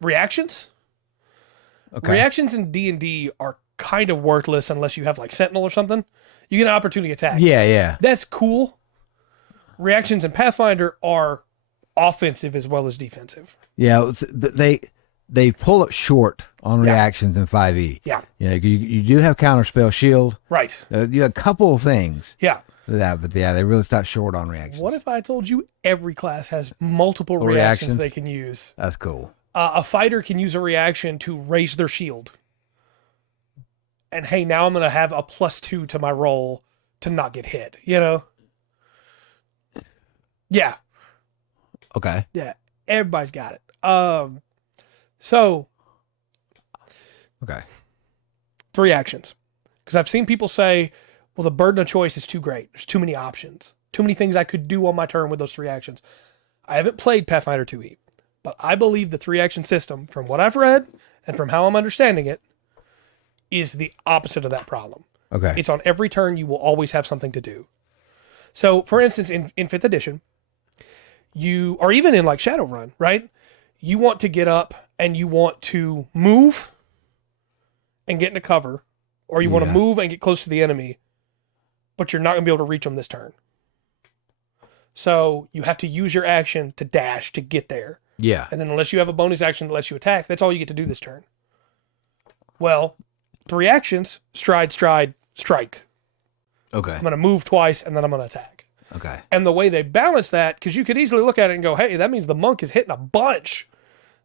reactions. Okay. Reactions in D&D are kind of worthless unless you have like Sentinel or something. You get an opportunity attack. Yeah, yeah. That's cool. Reactions in Pathfinder are offensive as well as defensive. Yeah, they pull up short on reactions in 5e. Yeah. Yeah, you do have counterspell shield. Right. You have a couple of things. Yeah. But yeah, they really stop short on reactions. What if I told you every class has multiple reactions they can use? That's cool. A fighter can use a reaction to raise their shield. And hey, now I'm going to have a +2 to my roll to not get hit, you know? Yeah. Okay. Yeah. Everybody's got it. So. Okay. 3 actions. Because I've seen people say, well, the burden of choice is too great. There's too many options. too many things I could do on my turn with those 3 actions. I haven't played Pathfinder 2e, but I believe the 3-action system, from what I've read and from how I'm understanding it, is the opposite of that problem. Okay. It's on every turn you will always have something to do. So, for instance, in 5th edition, you, or even in like Shadowrun, right? You want to get up and you want to move and get into cover, or you want to move and get close to the enemy, but you're not going to be able to reach them this turn. So you have to use your action to dash to get there. Yeah. And then unless you have a bonus action that lets you attack, that's all you get to do this turn. Well, 3 actions, stride, strike. Okay. I'm going to move twice and then I'm going to attack. Okay. And the way they balance that, because you could easily look at it and go, hey, that means the monk is hitting a bunch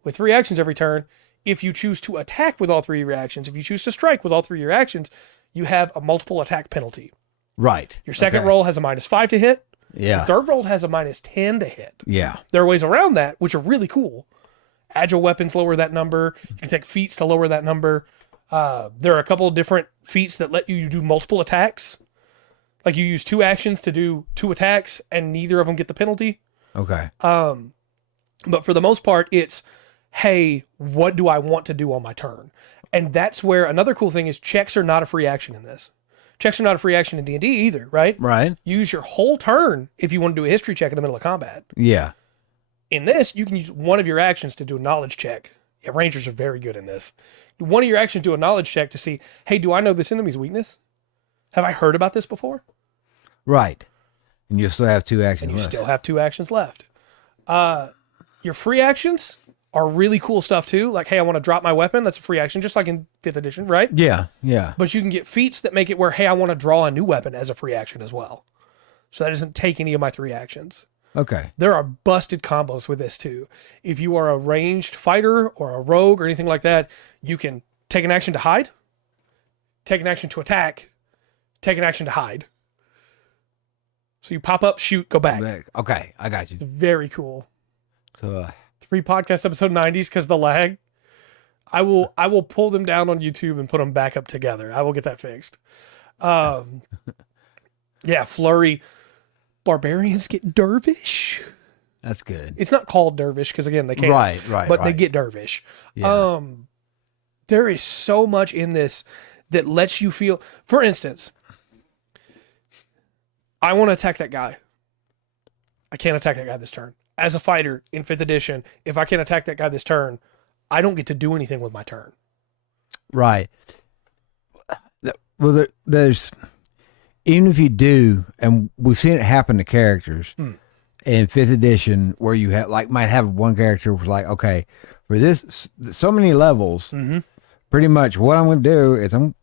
with 3 actions every turn. If you choose to attack with all 3 of your actions, if you choose to strike with all 3 of your actions, you have a multiple attack penalty. Right. Your second roll has a -5 to hit. Yeah. The third roll has a -10 to hit. Yeah. There are ways around that, which are really cool. Agile weapons lower that number. You can take feats to lower that number. There are a couple of different feats that let you do multiple attacks. Like you use 2 actions to do 2 attacks and neither of them get the penalty. Okay. But for the most part, it's, hey, what do I want to do on my turn? And that's where another cool thing is checks are not a free action in this. Checks are not a free action in D&D either, right? Right. You use your whole turn if you want to do a history check in the middle of combat. Yeah. In this, you can use one of your actions to do a knowledge check. Yeah, Rangers are very good in this. One of your actions do a knowledge check to see, hey, do I know this enemy's weakness? Have I heard about this before? Right. And you still have 2 actions And you left. still have 2 actions left. Your free actions are really cool stuff too. Like, hey, I want to drop my weapon. That's a free action, just like in 5th edition, right? Yeah. Yeah. But you can get feats that make it where, hey, I want to draw a new weapon as a free action as well. So that doesn't take any of my 3 actions. Okay. There are busted combos with this too. If you are a ranged fighter or a rogue or anything like that, you can take an action to hide, take an action to attack, take an action to hide. So you pop up, shoot, go back. Okay. I got you. It's very cool. So, 3 podcast episode 90s because the lag. I will pull them down on YouTube and put them back up together. I will get that fixed. Yeah, flurry. Barbarians get dervish. that's good. It's not called dervish because again they can't. Right. But they get dervish. Yeah. There is so much in this that lets you feel. For instance, I want to attack that guy. I can't attack that guy this turn. As a fighter in 5th edition, if I can't attack that guy this turn, I don't get to do anything with my turn. Right. Well, there's, even if you do, and we've seen it happen to characters in 5th edition where you might have one character who's like, okay, for this, so many levels, pretty much what I'm going to do is I'm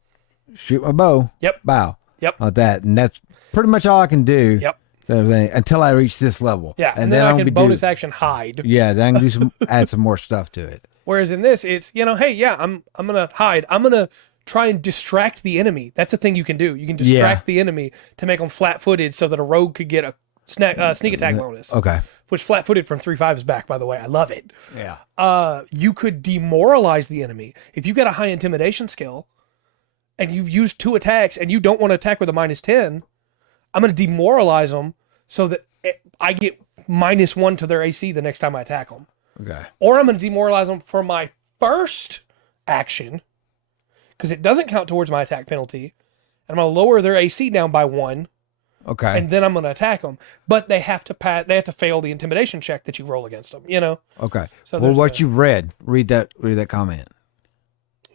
shoot my bow. Yep. Bow. Yep. Like that. And that's pretty much all I can do. Yep. Until I reach this level. Yeah. And then I can bonus action hide. Yeah. Then I can do add some more stuff to it. Whereas in this, it's, hey, yeah, I'm going to hide. I'm going to try and distract the enemy. That's a thing you can do. You can distract the enemy to make them flat-footed so that a rogue could get a sneak attack bonus. Okay. Which flat-footed from 3/5 is back, by the way. I love it. Yeah. You could demoralize the enemy. If you got a high intimidation skill and you've used 2 attacks and you don't want to attack with a -10, I'm going to demoralize them so that I get -1 to their AC the next time I attack them. Okay. Or I'm going to demoralize them for my first action because it doesn't count towards my attack penalty. And I'm going to lower their AC down by 1. Okay. And then I'm going to attack them. But they have to fail the intimidation check that you roll against them, Okay. So well, what you read that comment.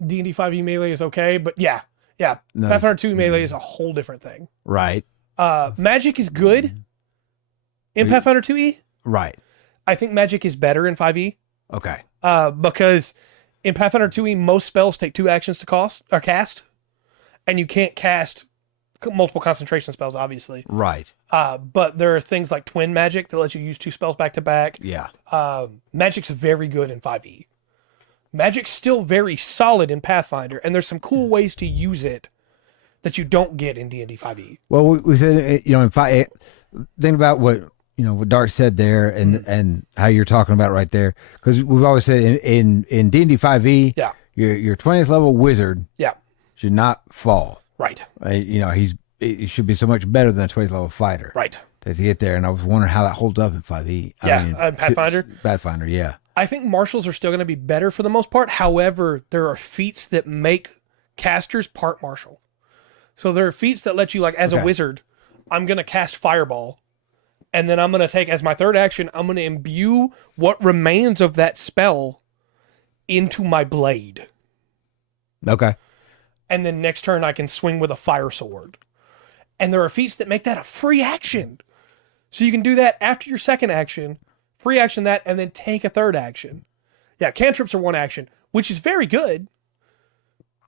D&D 5e melee is okay, but yeah. No, Pathfinder 2 melee is a whole different thing. Right. Magic is good in Pathfinder 2e. Right. I think magic is better in 5e. Okay. Because in Pathfinder 2e, most spells take 2 actions to cast, and you can't cast multiple concentration spells, obviously. Right. But there are things like twin magic that lets you use 2 spells back to back. Yeah. Magic's very good in 5e. Magic's still very solid in Pathfinder, and there's some cool ways to use it that you don't get in D&D 5e. Well, we said, in 5, think about what Dark said there and how you're talking about right there. Because we've always said in D&D 5e, your 20th level wizard should not fall. Right. He should be so much better than a 20th level fighter. Right. to get there, and I was wondering how that holds up in 5e. Yeah, Pathfinder? Pathfinder, yeah. I think martials are still going to be better for the most part. However, there are feats that make casters part martial. So there are feats that let you, like, as a wizard, I'm going to cast Fireball. And then I'm going to take, as my third action, I'm going to imbue what remains of that spell into my blade. Okay. And then next turn, I can swing with a fire sword. And there are feats that make that a free action. So you can do that after your second action, free action that, and then take a third action. Yeah, cantrips are one action, which is very good.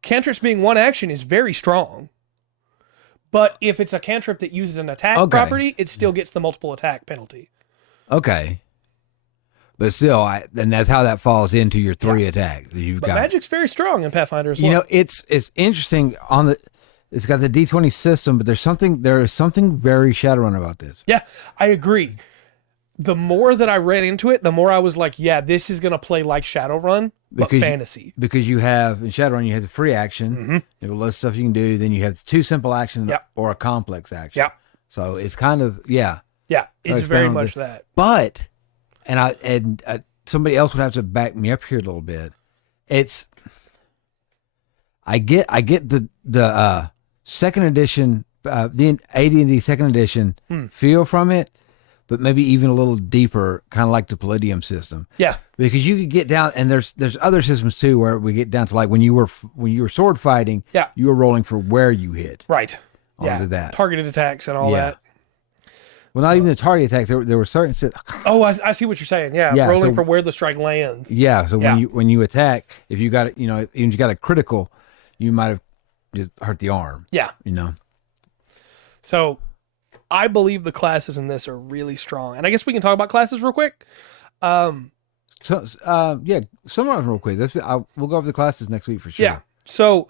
Cantrips being one action is very strong. But if it's a cantrip that uses an attack property, it still gets the multiple attack penalty. Okay. But still, and that's how that falls into your 3 attacks. But magic's very strong in Pathfinder as well. You know, it's interesting it's got the D20 system, but there is something very Shadowrun about this. Yeah, I agree. The more that I read into it, the more I was like, yeah, this is going to play like Shadowrun, but fantasy. Because you have, in Shadowrun, you have the free action, you have a lot of stuff you can do, then you have 2 simple actions or a complex action. Yeah. So it's kind of, Yeah, it's very much that. But, and somebody else would have to back me up here a little bit. I get the second edition, the AD&D second edition feel from it, but maybe even a little deeper, kind of like the Palladium system. Yeah. Because you could get down, and there's other systems too where we get down to, like, when you were sword fighting, you were rolling for where you hit. Right. That. Targeted attacks and all that. Well, not even the target attacks. There were certain. Oh, I see what you're saying. Yeah, rolling for where the strike lands. Yeah. So when you attack, if you got even if you got a critical, you might have just hurt the arm. Yeah. So, I believe the classes in this are really strong, and I guess we can talk about classes real quick. Summarize real quick. We'll go over the classes next week for sure. Yeah. So,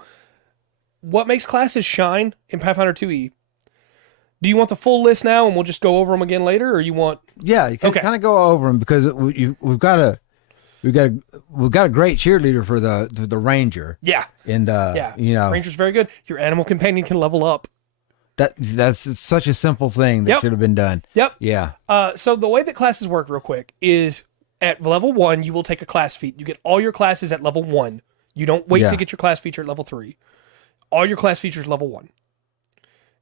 what makes classes shine in Pathfinder 2e? Do you want the full list now, and we'll just go over them again later, or you want? Yeah, you can kind of go over them because we've got a great cheerleader for the ranger. Yeah, and ranger's very good. Your animal companion can level up. That's such a simple thing that should have been done. Yep. Yeah. So the way that classes work, real quick, is at level 1 you will take a class feat. You get all your classes at level 1. You don't wait to get your class feature at level 3. All your class features level 1.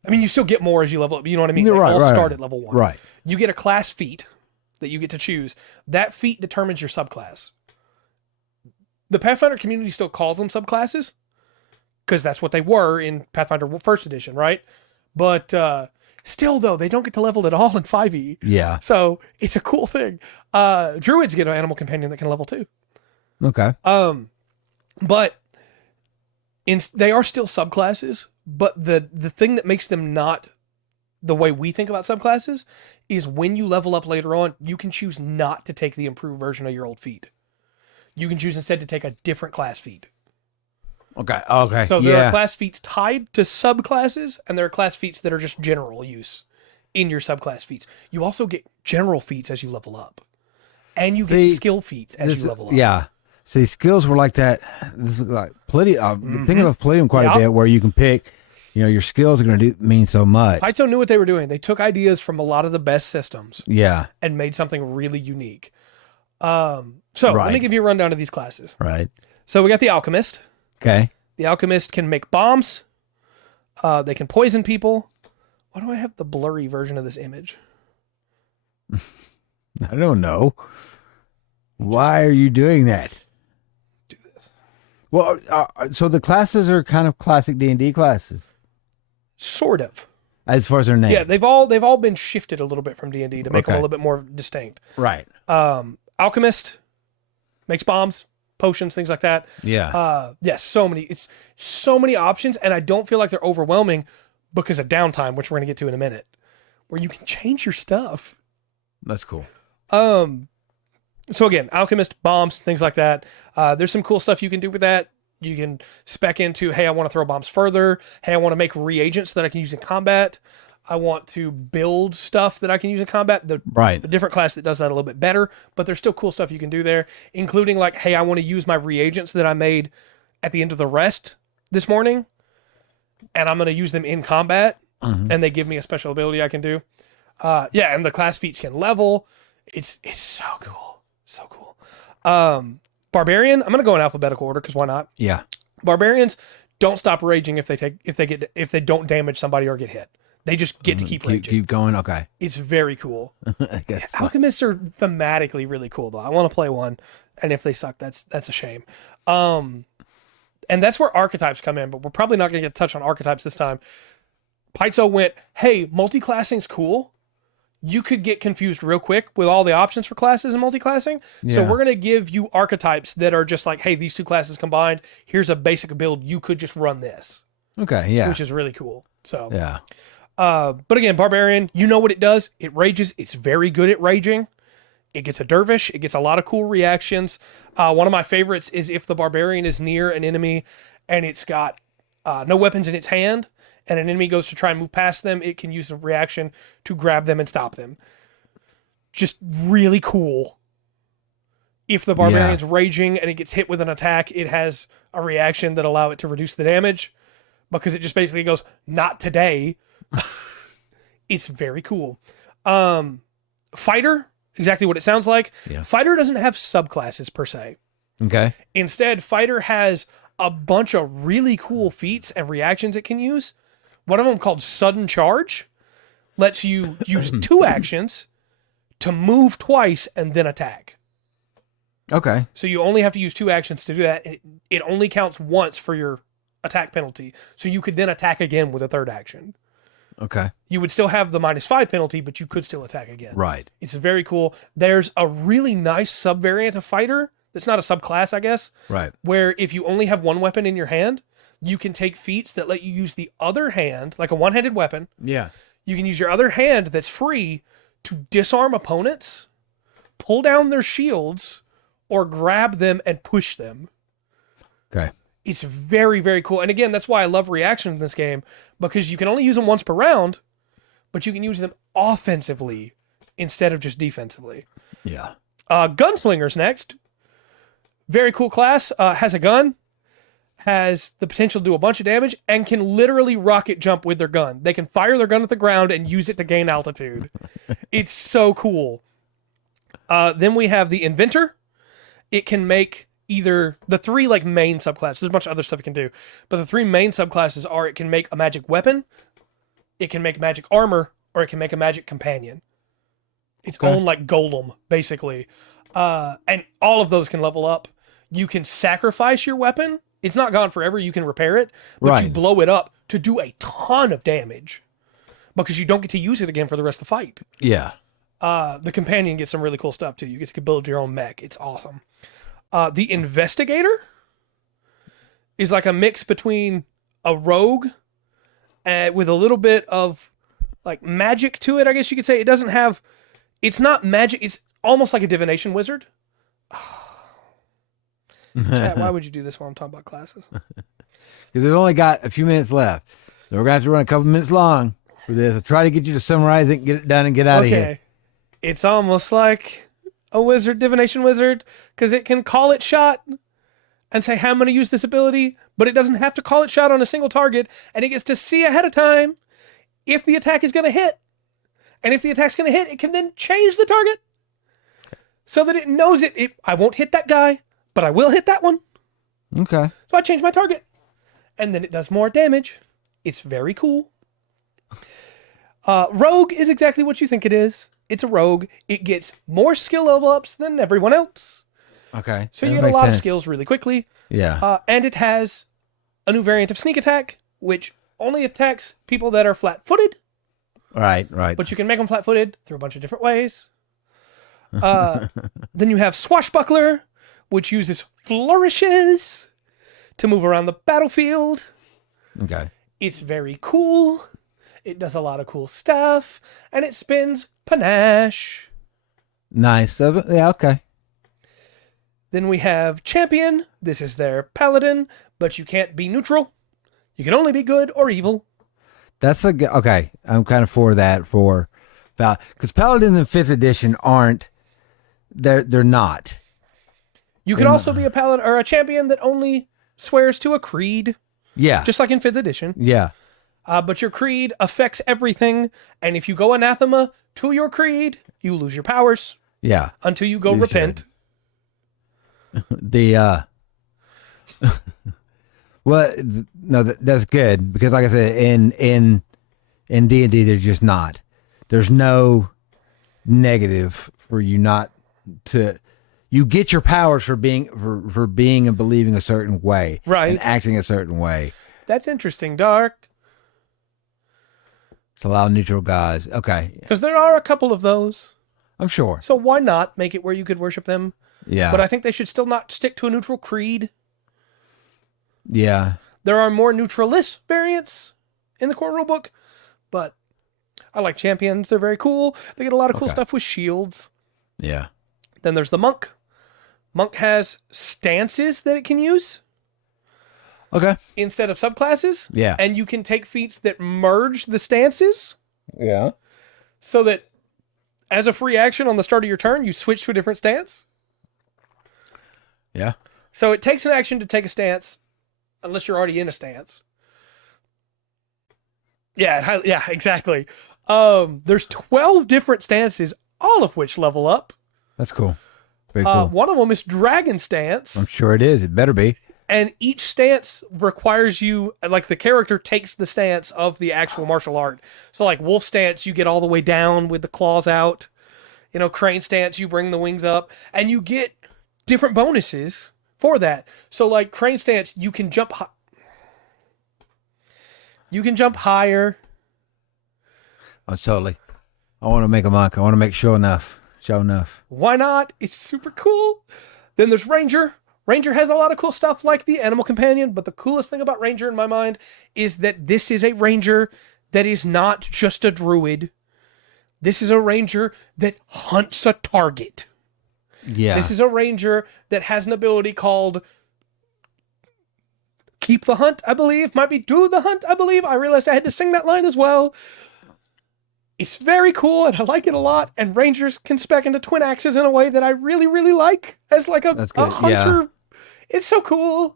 I mean, you still get more as you level up. You know what I mean? They all start at level 1. Right. You get a class feat that you get to choose. That feat determines your subclass. The Pathfinder community still calls them subclasses because that's what they were in Pathfinder 1st edition, right? But still, though, they don't get to level at all in 5e. Yeah. So it's a cool thing. Druids get an animal companion that can level too. Okay. But they are still subclasses. But the thing that makes them not the way we think about subclasses is when you level up later on, you can choose not to take the improved version of your old feat. You can choose instead to take a different class feat. Okay. So there are class feats tied to subclasses, and there are class feats that are just general use in your subclass feats. You also get general feats as you level up. And you get skill feats as you level up. Yeah. See, skills were like that. This is like Palladium. Thinking of Palladium quite a bit, where you can pick, your skills are going to mean so much. Python knew what they were doing. They took ideas from a lot of the best systems. Yeah. And made something really unique. Let me give you a rundown of these classes. Right. So we got the Alchemist. Okay. The Alchemist can make bombs. They can poison people. Why do I have the blurry version of this image? I don't know. Why are you doing that? Do this. Well, so the classes are kind of classic D&D classes. Sort of. As far as their name. Yeah, they've all been shifted a little bit from D&D to make them a little bit more distinct. Right. Alchemist makes bombs, potions, things like that. Yeah. So many options, and I don't feel like they're overwhelming because of downtime, which we're going to get to in a minute, where you can change your stuff. That's cool. So again, Alchemist, bombs, things like that. There's some cool stuff you can do with that. You can spec into, hey, I want to throw bombs further. Hey, I want to make reagents that I can use in combat. I want to build stuff that I can use in combat. The different class that does that a little bit better, but there's still cool stuff you can do there, including like, hey, I want to use my reagents that I made at the end of the rest this morning, and I'm going to use them in combat, and they give me a special ability I can do. Yeah, and the class feats can level. It's so cool. So cool. Barbarian, I'm gonna go in alphabetical order because why not? Yeah. Barbarians don't stop raging if they don't damage somebody or get hit. They just get to keep raging. Keep going. Okay. It's very cool. I guess so. Alchemists are thematically really cool though. I want to play one, and if they suck, that's a shame. And that's where archetypes come in, but we're probably not going to get to touch on archetypes this time. Paizo went, hey, multi-classing's cool. You could get confused real quick with all the options for classes and multi-classing. So Yeah. we're going to give you archetypes that are just like, hey, these two classes combined, here's a basic build. You could just run this, Okay. Yeah. which is really cool. So, Yeah. but again, Barbarian, you know what it does. It rages. It's very good at raging. It gets a dervish. It gets a lot of cool reactions. One of my favorites is if the Barbarian is near an enemy and it's got no weapons in its hand, and an enemy goes to try and move past them, it can use a reaction to grab them and stop them. Just really cool. If the Barbarian's raging and it gets hit with an attack, it has a reaction that allow it to reduce the damage because it just basically goes, not today. It's very cool. Fighter, exactly what it sounds like. Yeah. Fighter doesn't have subclasses per se. Okay. Instead, Fighter has a bunch of really cool feats and reactions it can use. One of them called Sudden Charge lets you use 2 actions to move twice and then attack. Okay. So you only have to use 2 actions to do that. It only counts once for your attack penalty. So you could then attack again with a 3rd action. Okay. You would still have the -5 penalty, but you could still attack again. Right. It's very cool. There's a really nice subvariant of Fighter that's not a subclass, I guess, Right. where if you only have one weapon in your hand, you can take feats that let you use the other hand, like a one-handed weapon. Yeah. You can use your other hand that's free to disarm opponents, pull down their shields, or grab them and push them. Okay. It's very, very cool. And again, that's why I love reaction in this game, because you can only use them once per round, but you can use them offensively instead of just defensively. Yeah. Gunslinger's next. Very cool class. Has a gun, has the potential to do a bunch of damage, and can literally rocket jump with their gun. They can fire their gun at the ground and use it to gain altitude. It's so cool. Then we have the Inventor. It can make either the 3 like main subclasses. There's a bunch of other stuff it can do, but the 3 main subclasses are: it can make a magic weapon, it can make magic armor, or it can make a magic companion. Its own like golem, basically. And all of those can level up. You can sacrifice your weapon. It's not gone forever. You can repair it, but you blow it up to do a ton of damage because you don't get to use it again for the rest of the fight. Yeah. The companion gets some really cool stuff too. You get to build your own mech. It's awesome. The Investigator is like a mix between a rogue with a little bit of like magic to it, I guess you could say. It's not magic. It's almost like a divination wizard. Chat, why would you do this while I'm talking about classes? Because we've only got a few minutes left. So we're going to have to run a couple minutes long for this. I'll try to get you to summarize it, get it done, and get out of here. It's almost like a wizard, divination wizard, because it can call it shot and say, hey, I'm going to use this ability, but it doesn't have to call it shot on a single target, and it gets to see ahead of time if the attack is going to hit. And if the attack's going to hit, it can then change the target so that it knows I won't hit that guy, but I will hit that one. Okay. So I change my target. And then it does more damage. It's very cool. Rogue is exactly what you think it is. It's a rogue. It gets more skill level ups than everyone else. Okay. So you get a lot of skills really quickly. Yeah. And it has a new variant of sneak attack, which only attacks people that are flat-footed. Right. But you can make them flat-footed through a bunch of different ways. Then you have Swashbuckler, which uses flourishes to move around the battlefield. Okay. It's very cool. It does a lot of cool stuff, and it spins panache. Nice. Yeah, okay. Then we have Champion. This is their paladin, but you can't be neutral. You can only be good or evil. That's okay. I'm kind of for that because Paladins in 5th edition aren't. They're not. You could also be a paladin or a champion that only swears to a creed. Yeah. Just like in 5th edition. Yeah. But your creed affects everything, and if you go anathema to your creed, you lose your powers Yeah. until you go You repent. Well, no, that's good because, like I said, in D&D, there's just not. There's no negative for you not to. You get your powers for being for being and believing a certain way, Right. and acting a certain way. That's interesting, Dark. It's a lot of neutral guys. Okay, Because there are a couple of those. I'm sure. So why not make it where you could worship them? Yeah, But I think they should still not stick to a neutral creed. yeah, There are more neutralist variants in the core rulebook, but I like champions. They're very cool. They get a lot of cool stuff with shields. yeah. Then there's the monk. Monk has stances that it can use Okay. instead of subclasses. Yeah. And you can take feats that merge the stances Yeah. so that as a free action on the start of your turn, you switch to a different stance. Yeah. So it takes an action to take a stance, unless you're already in a stance. Yeah, exactly. There's 12 different stances, all of which level up. That's cool. Very cool. One of them is Dragon Stance, I'm sure it is. It better be. and each stance requires you, like the character takes the stance of the actual martial art. So like Wolf Stance, you get all the way down with the claws out. You know, Crane Stance, you bring the wings up, and you get different bonuses for that. So like Crane Stance, you can jump You can jump higher. Oh, totally. I want to make a monk. I want to make sure enough. Show enough. Why not? It's super cool. Then there's Ranger. Ranger has a lot of cool stuff like the Animal Companion, but the coolest thing about Ranger in my mind is that this is a Ranger that is not just a druid. This is a Ranger that hunts a target. Yeah. This is a Ranger that has an ability called Keep the Hunt, I believe. Might be Do the Hunt, I believe. I realized I had to sing that line as well. It's very cool, and I like it a lot. And Rangers can spec into twin axes in a way that I really, really like as like a hunter. Yeah. It's so cool.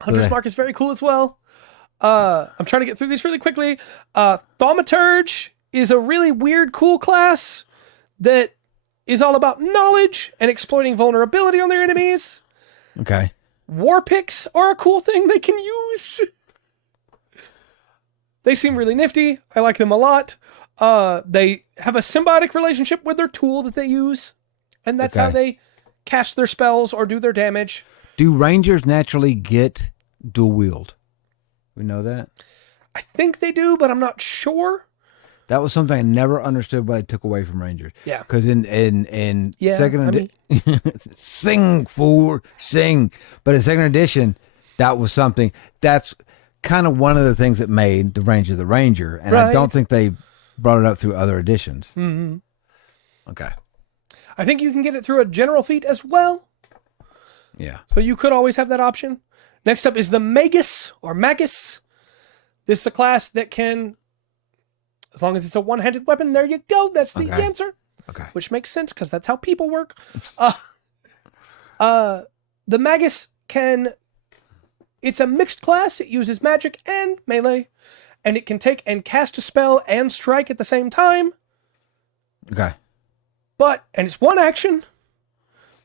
Hunter's Mark is very cool as well. I'm trying to get through these really quickly. Thaumaturge is a really weird, cool class that is all about knowledge and exploiting vulnerability on their enemies. Okay. War picks are a cool thing they can use. They seem really nifty. I like them a lot. They have a symbiotic relationship with their tool that they use, and that's how they cast their spells or do their damage. Do Rangers naturally get dual wield? We know that. I think they do, but I'm not sure. That was something I never understood, but I took away from Rangers. Yeah. Because in second edition, sing. But in second edition, that was something that's kind of one of the things that made the Ranger, and I don't think they brought it up through other editions. Mm-hmm. Okay. I think you can get it through a general feat as well. Yeah. So you could always have that option. Next up is the Magus or Magus. This is a class that can, as long as it's a one-handed weapon, there you go. That's the answer. Okay. Which makes sense because that's how people work. The Magus it's a mixed class. It uses magic and melee, and it can take and cast a spell and strike at the same time. Okay. And it's one action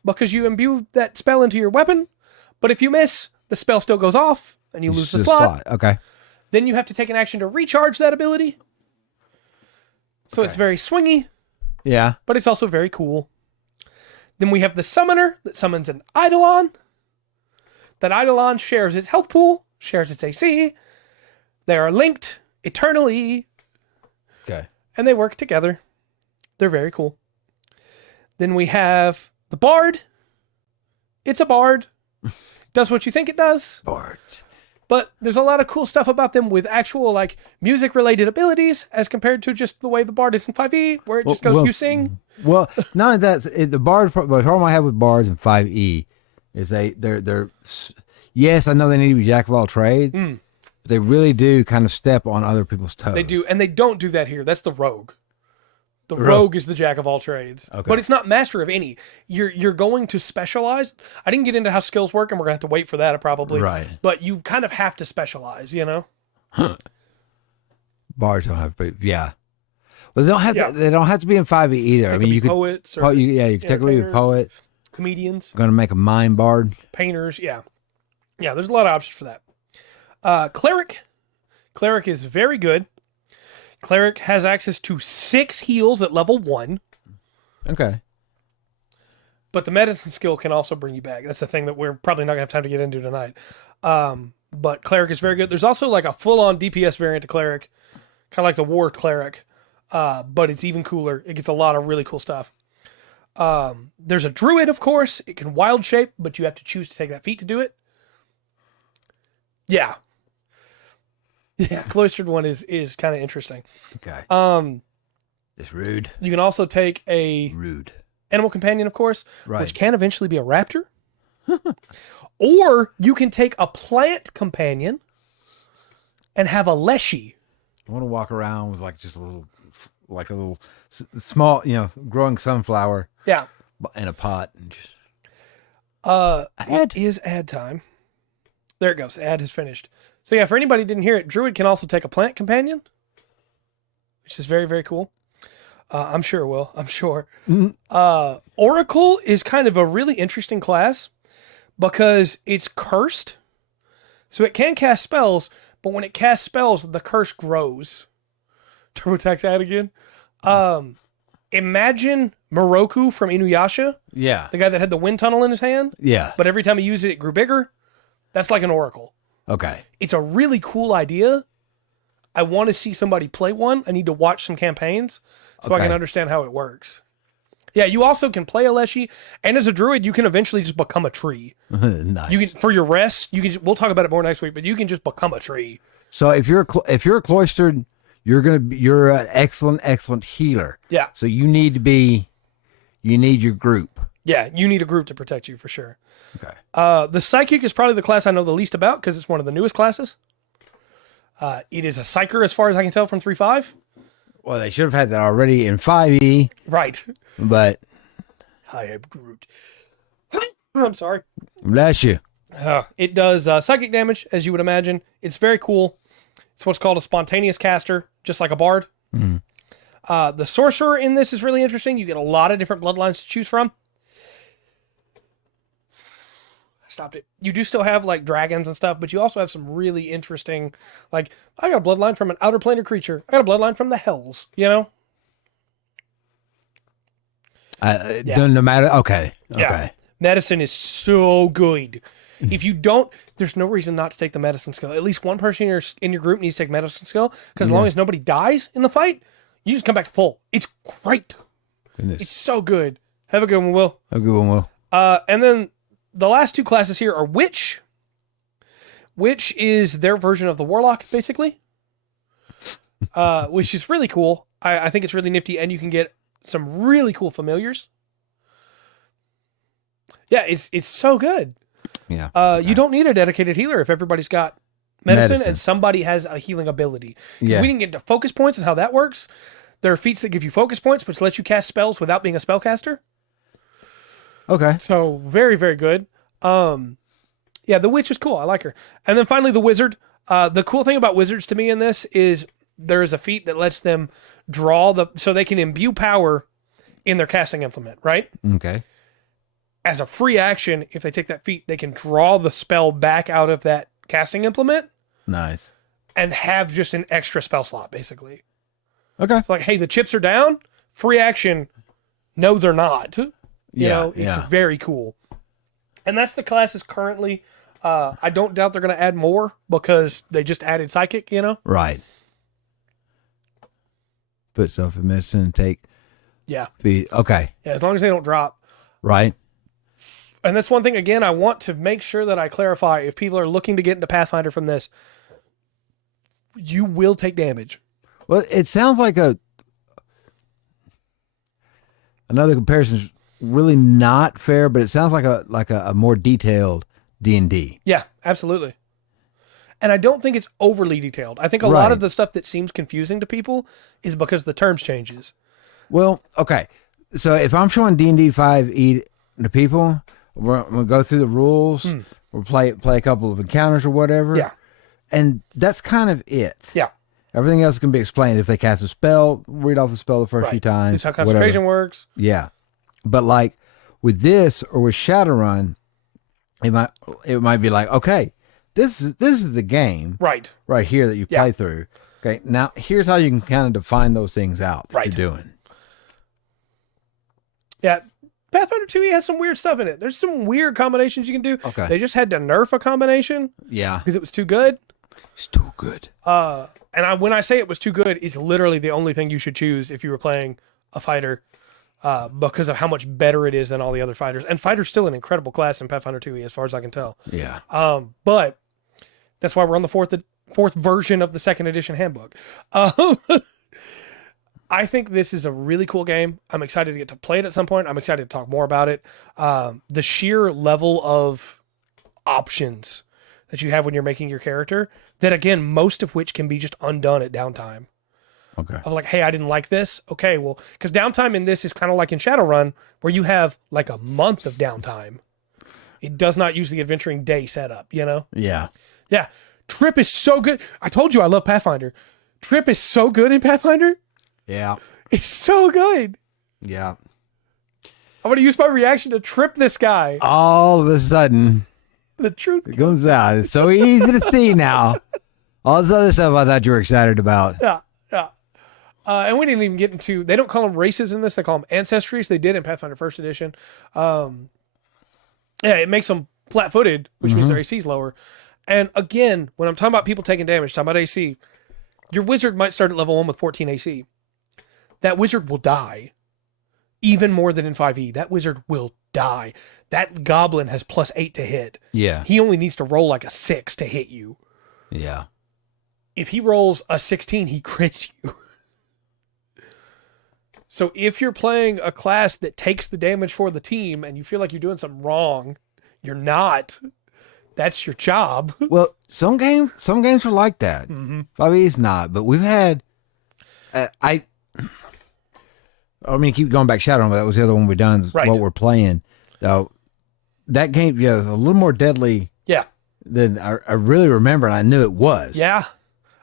because you imbue that spell into your weapon. But if you miss, the spell still goes off and you lose the slot. Okay. Then you have to take an action to recharge that ability. So it's very swingy. Yeah. But it's also very cool. Then we have the Summoner that summons an Eidolon. That Eidolon shares its health pool, shares its AC. They are linked eternally. Okay. And they work together. They're very cool. Then we have the Bard. It's a Bard. Does what you think it does. Bard. But there's a lot of cool stuff about them with actual like music-related abilities as compared to just the way the Bard is in 5e, where it just goes, you sing. Well, not only that, the Bard, the problem I have with Bards in 5e is they're yes, I know they need to be jack of all trades, but they really do kind of step on other people's toes. They do, and they don't do that here. That's the Rogue. The Rogue is the jack of all trades, but it's not master of any. You're going to specialize. I didn't get into how skills work, and we're gonna have to wait for that probably. Right. But you kind of have to specialize, you know. Bards don't have, yeah. Well, But they don't have to. They don't have to be in 5e either. I mean, you could poets. Or, you could take a lead a poet. Comedians. Going to make a mind bard. Painters. Yeah. Yeah. There's a lot of options for that. Cleric. Cleric is very good. Cleric has access to 6 heals at level 1. Okay. But the medicine skill can also bring you back. That's the thing that we're probably not going to have time to get into tonight. But Cleric is very good. There's also like a full-on DPS variant to Cleric, kind of like the War Cleric, but it's even cooler. It gets a lot of really cool stuff. There's a Druid, of course. It can wild shape, but you have to choose to take that feat to do it. Yeah. Yeah, cloistered one is kind of interesting. Okay. It's rude. You can also take a rude animal companion, of course, right. which can eventually be a raptor. Or you can take a plant companion and have a leshy. I want to walk around with like just a little small, growing sunflower. Yeah. In a pot. And just... It is ad time. There it goes. Ad is finished. So yeah, for anybody who didn't hear it, Druid can also take a plant companion, which is very, very cool. I'm sure it will. I'm sure. Mm-hmm. Oracle is kind of a really interesting class because it's cursed. So it can cast spells, but when it casts spells, the curse grows. TurboTax ad again. Imagine Moroku from Inuyasha. Yeah. The guy that had the wind tunnel in his hand. Yeah. But every time he used it, it grew bigger. That's like an oracle. Okay. It's a really cool idea. I want to see somebody play one. I need to watch some campaigns so I can understand how it works. Yeah, you also can play a Leshy, and as a druid, you can eventually just become a tree. Nice. You can, for your rest, you can. We'll talk about it more next week, but you can just become a tree. So if you're cloistered, you're an excellent healer. Yeah. So you need your group. Yeah, you need a group to protect you for sure. Okay. The psychic is probably the class I know the least about because it's one of the newest classes. It is a psyker as far as I can tell from 3.5. Well, they should have had that already in 5e. Right. But I am Groot. I'm sorry. Bless you. It does psychic damage, as you would imagine. It's very cool. It's what's called a spontaneous caster, just like a bard. Mm. The sorcerer in this is really interesting. You get a lot of different bloodlines to choose from. Stopped it. You do still have like dragons and stuff, but you also have some really interesting, like, I got a bloodline from an outer planar creature. I got a bloodline from the hells, you know? No matter. Okay. Yeah. Medicine is so good. If you don't, there's no reason not to take the medicine skill. At least one person in your group needs to take medicine skill, because as long as nobody dies in the fight, you just come back to full. It's great. Goodness. It's so good. Have a good one, Will. Have a good one, Will. And then the last two classes here are Witch. Witch is their version of the Warlock, basically. Which is really cool. I think it's really nifty, and you can get some really cool familiars. Yeah, it's so good. Yeah. You don't need a dedicated healer if everybody's got medicine and somebody has a healing ability. Because we didn't get into focus points and how that works. There are feats that give you focus points, which lets you cast spells without being a spellcaster. Okay. So very, very good. Yeah, the witch is cool. I like her. And then finally the wizard. The cool thing about wizards to me in this is there is a feat that lets them so they can imbue power in their casting implement, right? Okay. As a free action, if they take that feat, they can draw the spell back out of that casting implement. Nice. And have just an extra spell slot, basically. Okay. It's like, hey, the chips are down. Free action. No, they're not. You know, it's very cool. And that's the classes currently. I don't doubt they're going to add more because they just added psychic, you know? Right. Put stuff in medicine and take. Yeah. Okay. Yeah, as long as they don't drop. Right. And that's one thing, again, I want to make sure that I clarify. If people are looking to get into Pathfinder from this, you will take damage. Well, it sounds like another comparison is really not fair, but it sounds like a more detailed D&D. Yeah, absolutely. And I don't think it's overly detailed. I think a lot of the stuff that seems confusing to people is because the terms changes. Well, okay. So if I'm showing D&D 5e to people, we'll go through the rules. We'll play a couple of encounters or whatever. Yeah. And that's kind of it. Yeah. Everything else can be explained. If they cast a spell, read off the spell the first few times. It's how concentration works. Yeah. But like with this or with Shadowrun, it might be like, okay, this is the game Right here that you play through. Okay, now here's how you can kind of define those things out that you're doing. Yeah, Pathfinder 2e has some weird stuff in it. There's some weird combinations you can do. Okay. They just had to nerf a combination. Yeah. Because it was too good. It's too good. When I say it was too good, it's literally the only thing you should choose if you were playing a fighter, because of how much better it is than all the other fighters. And fighter's still an incredible class in Pathfinder 2e, as far as I can tell. Yeah. But that's why we're on the fourth version of the second edition handbook. I think this is a really cool game. I'm excited to get to play it at some point. I'm excited to talk more about it. The sheer level of options that you have when you're making your character, that again, most of which can be just undone at downtime. Okay. Of like, hey, I didn't like this. Okay, well, because downtime in this is kind of like in Shadowrun, where you have like a month of downtime. It does not use the adventuring day setup, you know? Yeah. Yeah. Trip is so good. I told you I love Pathfinder. Trip is so good in Pathfinder. Yeah. It's so good. Yeah. I'm going to use my reaction to trip this guy. All of a sudden, The truth it comes out. It's so easy to see now. All this other stuff I thought you were excited about. Yeah. Yeah. And we didn't even get into, they don't call them races in this. They call them ancestries. They did in Pathfinder First Edition. Yeah, it makes them flat-footed, which means their AC is lower. And again, when I'm talking about people taking damage, talking about AC, your wizard might start at level 1 with 14 AC. That wizard will die. Even more than in 5e. That wizard will die. That goblin has +8 to hit. Yeah. He only needs to roll like a 6 to hit you. Yeah. If he rolls a 16, he crits you. So if you're playing a class that takes the damage for the team and you feel like you're doing something wrong, you're not. That's your job. Well, some games are like that. 5e's not, but we've had. I mean, keep going back Shadowrun, but that was the other one we done. Right. What we're playing, though, that game, is a little more deadly. Yeah. Than I really remember, and I knew it was. Yeah.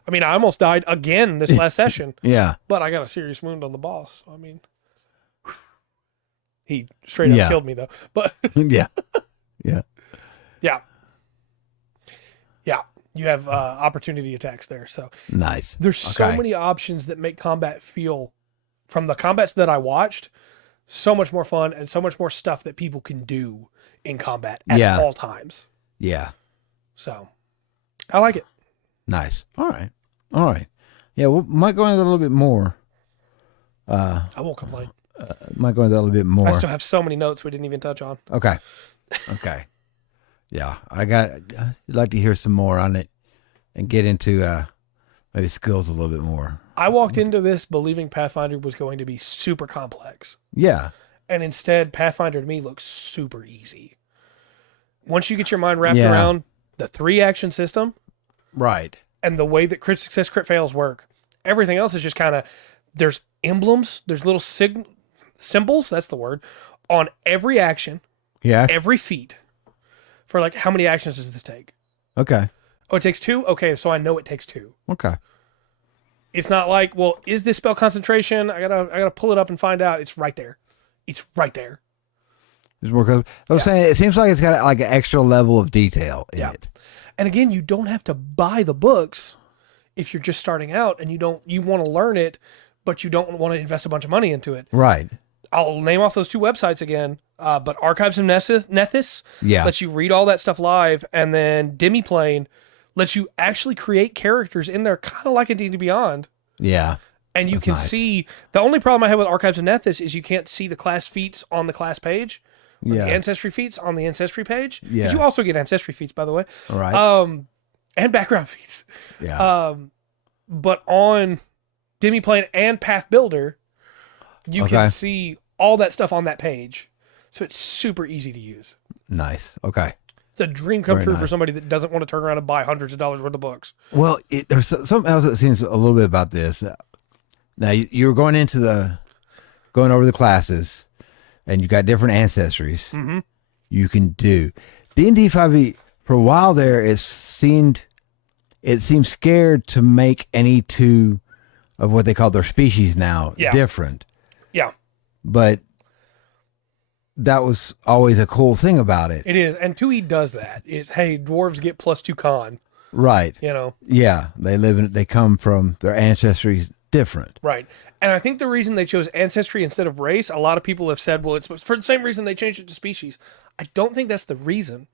I mean, I almost died again this last session. Yeah. But I got a serious wound on the boss. I mean, he straight up killed me though. But yeah. Yeah. Yeah. Yeah. You have opportunity attacks there. So Nice. there's so many options that make combat feel, from the combats that I watched, so much more fun and so much more stuff that people can do in combat at all times. Yeah. So I like it. Nice. All right. Yeah, we might go into that a little bit more. I won't complain. Might go into that a little bit more. I still have so many notes we didn't even touch on. Okay. Yeah, I'd like to hear some more on it and get into maybe skills a little bit more. I walked into this believing Pathfinder was going to be super complex. Yeah. And instead, Pathfinder to me looks super easy. Once you get your mind wrapped around the 3-action system. Right. And the way that crit success, crit fails work, everything else is just kind of, there's emblems, there's little symbols, that's the word, on every action, every feat, for like, how many actions does this take? Okay. Oh, it takes 2? Okay, so I know it takes 2. Okay. It's not like, well, is this spell concentration? I gotta pull it up and find out. It's right there. It's right there. There's more. I'm saying it seems like it's got like an extra level of detail in it. And again, you don't have to buy the books if you're just starting out and you want to learn it, but you don't want to invest a bunch of money into it. Right. I'll name off those 2 websites again. But Archives of Nethys lets you read all that stuff live, and then Demiplane lets you actually create characters in there, kind of like a D&D Beyond. Yeah. And you can see, the only problem I have with Archives of Nethys is you can't see the class feats on the class page. The ancestry feats on the ancestry page. Because you also get ancestry feats, by the way. All right. And background feats. Yeah. But on Demiplane and Path Builder, you can see all that stuff on that page. So it's super easy to use. Nice. Okay. It's a dream come true for somebody that doesn't want to turn around and buy hundreds of dollars worth of books. Well, there's something else that seems a little bit about this. Now, you were going over the classes, and you got different ancestries you can do. D&D 5e, for a while there, it it seems scared to make any two of what they call their species now different. Yeah. But that was always a cool thing about it. It is. And 2E does that. It's, hey, dwarves get +2 con. Right. You know? Yeah. They come from their ancestry different. Right. And I think the reason they chose ancestry instead of race, a lot of people have said, well, it's for the same reason they changed it to species. I don't think that's the reason.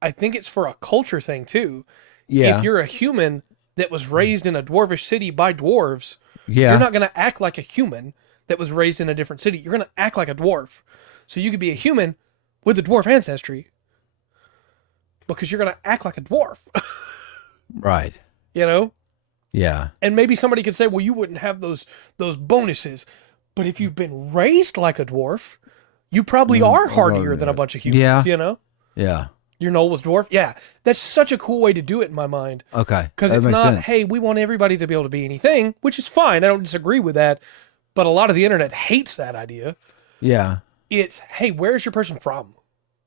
I think it's for a culture thing, too. Yeah. If you're a human that was raised in a dwarvish city by dwarves, Yeah. you're not going to act like a human that was raised in a different city. You're going to act like a dwarf. So you could be a human with a dwarf ancestry because you're going to act like a dwarf. Right. You know? Yeah. And maybe somebody could say, well, you wouldn't have those bonuses. But if you've been raised like a dwarf, you probably are hardier than a bunch of humans, you know? Yeah. Your Noel was dwarf? Yeah. That's such a cool way to do it in my mind. Okay. Because it's not, hey, we want everybody to be able to be anything, which is fine. I don't disagree with that. But a lot of the internet hates that idea. Yeah. It's, hey, where's your person from?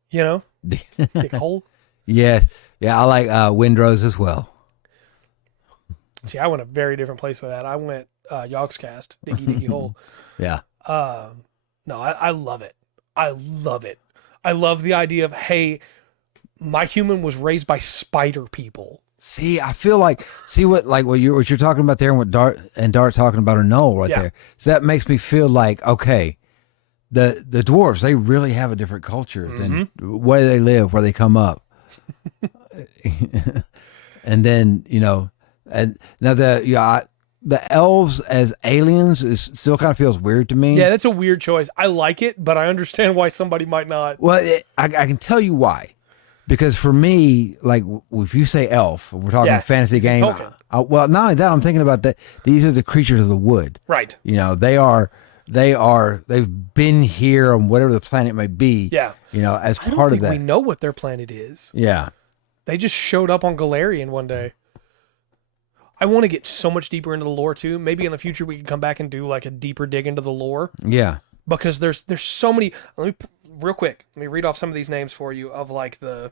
You know? Big hole. Yeah. Yeah. I like Windrose as well. See, I went a very different place with that. I went Yogscast, Diggy Diggy Hole. Yeah. No, I love it. I love it. I love the idea of, hey, my human was raised by spider people. See, I feel like what you're talking about there, and what Dart's talking about, or Noel right there. So that makes me feel like, okay, the dwarves, they really have a different culture than where they live, where they come up. And then, you know, and now the elves as aliens is still kind of feels weird to me. Yeah, that's a weird choice. I like it, but I understand why somebody might not. Well, I can tell you why. Because for me, like, if you say elf, we're talking fantasy game. Well, not only that, I'm thinking about that. These are the creatures of the wood. Right. You know, they've been here on whatever the planet may be. Yeah. You know, as I don't part of think that. we know what their planet is. Yeah. They just showed up on Galarian one day. I want to get so much deeper into the lore too. Maybe in the future we can come back and do like a deeper dig into the lore. Yeah. Because there's so many. Real quick, let me read off some of these names for you of like the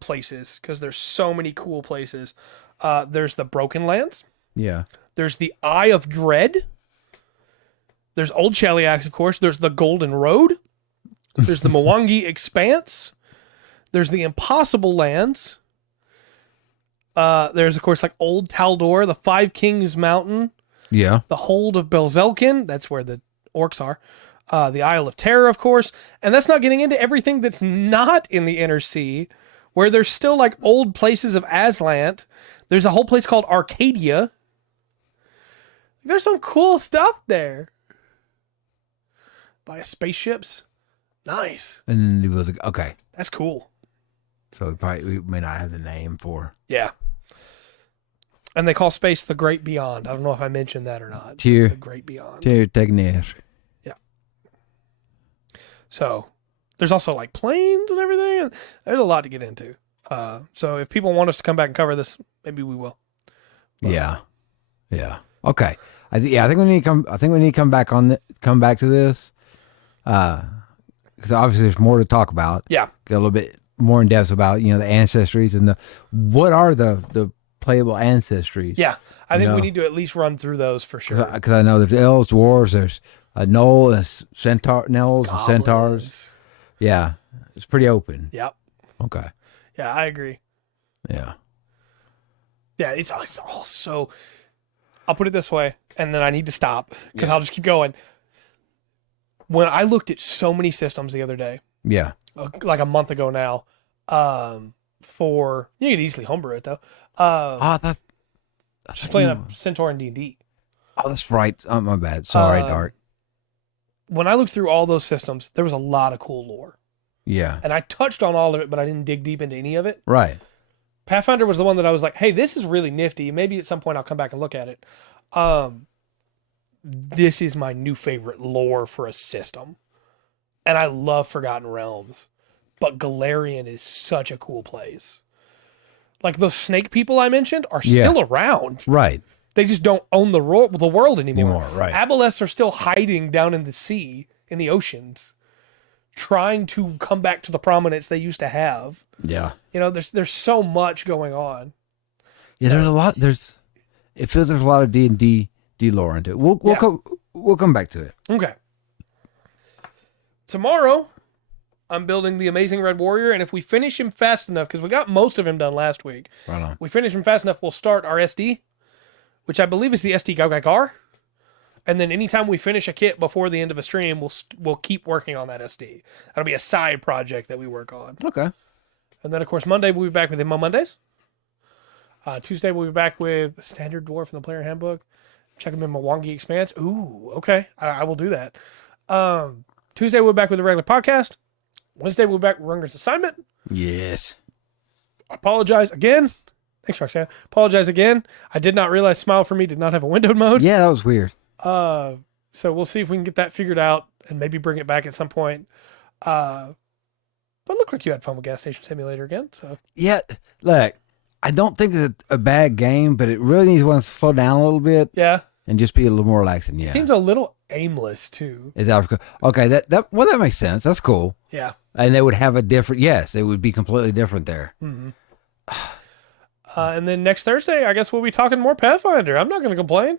places, because there's so many cool places. There's the Broken Lands. Yeah. There's the Eye of Dread. There's Old Chaliax, of course. There's the Golden Road. There's the Mwangi Expanse. There's the Impossible Lands. There's, of course, like Old Taldor, the Five Kings Mountain. Yeah. The Hold of Belzelkin. That's where the orcs are. The Isle of Terror, of course. And that's not getting into everything that's not in the Inner Sea, where there's still like old places of Aslant. There's a whole place called Arcadia. There's some cool stuff there. By spaceships. Nice. And then it was like, okay. That's cool. So we may not have the name for. Yeah. And they call space the Great Beyond. I don't know if I mentioned that or not. The Great Beyond. Technique. Yeah. So there's also like planes and everything. There's a lot to get into. So if people want us to come back and cover this, maybe we will. But, Yeah. Okay. I think we need to come. I think we need to come back to this. Because obviously there's more to talk about. Yeah. Get a little bit more in depth about, you know, the ancestries and what are the playable ancestries. Yeah. I think we need to at least run through those for sure. Because I know there's elves, dwarves, there's gnoll, there's gnolls, and centaurs. Yeah. It's pretty open. Yep. Okay. Yeah, I agree. Yeah. Yeah, it's all so. I'll put it this way, and then I need to stop because I'll just keep going. When I looked at so many systems the other day, like a month ago now, for you could easily homebrew it though. Just playing a Centaur and D&D. Oh, that's right. Oh, my bad. Sorry, Dart. When I looked through all those systems, there was a lot of cool lore. Yeah. And I touched on all of it, but I didn't dig deep into any of it. Right. Pathfinder was the one that I was like, hey, this is really nifty. Maybe at some point I'll come back and look at it. This is my new favorite lore for a system. And I love Forgotten Realms. But Galarian is such a cool place. Like those snake people I mentioned are still around. Right. They just don't own the world anymore. Right. Aboleths are still hiding down in the sea, in the oceans, trying to come back to the prominence they used to have. Yeah. You know, there's so much going on. Yeah, there's a lot. It feels there's a lot of D&D lore into it. We'll come back to it. Okay. Tomorrow, I'm building the Amazing Red Warrior, and if we finish him fast enough, because we got most of him done last week, Right on. we finish him fast enough, we'll start our SD, which I believe is the SD Gaugagar. And then anytime we finish a kit before the end of a stream, we'll keep working on that SD. That'll be a side project that we work on. Okay. And then, of course, Monday we'll be back with him on Mondays. Tuesday we'll be back with Standard Dwarf in the Player Handbook. Check him in Mwangi Expanse. Ooh, okay. I will do that. Tuesday we'll be back with the regular podcast. Wednesday we'll be back with Runger's Assignment. Yes. I apologize again. Thanks, Roxanne. Apologize again. I did not realize Smile for Me did not have a windowed mode. Yeah, that was weird. So we'll see if we can get that figured out and maybe bring it back at some point. But it looked like you had fun with Gas Station Simulator again. So Yeah, look, I don't think it's a bad game, but it really needs one to slow down a little bit yeah, and just be a little more relaxing. Yeah. it seems a little aimless too. Is that okay? That makes sense. That's cool. Yeah. And they would have a different. Yes, it would be completely different there. Mm-hmm. And then next Thursday, I guess we'll be talking more Pathfinder. I'm not going to complain.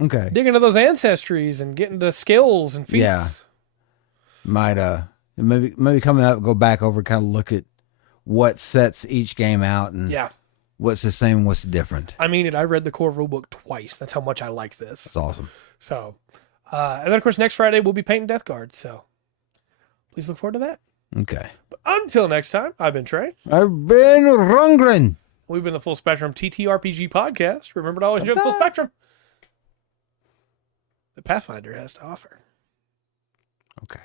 Okay. Dig into those ancestries and get into skills and feats. Yeah. Might maybe coming up, go back over, kind of look at what sets each game out and Yeah. what's the same, what's different. I mean it. I read the core rulebook twice. That's how much I like this. That's awesome. So, and then of course next Friday we'll be painting Death Guard. So, please look forward to that. Okay. But until next time, I've been Trey. I've been Rungren. We've been the Full Spectrum TTRPG podcast. Remember to always enjoy the full spectrum that Pathfinder has to offer. Okay.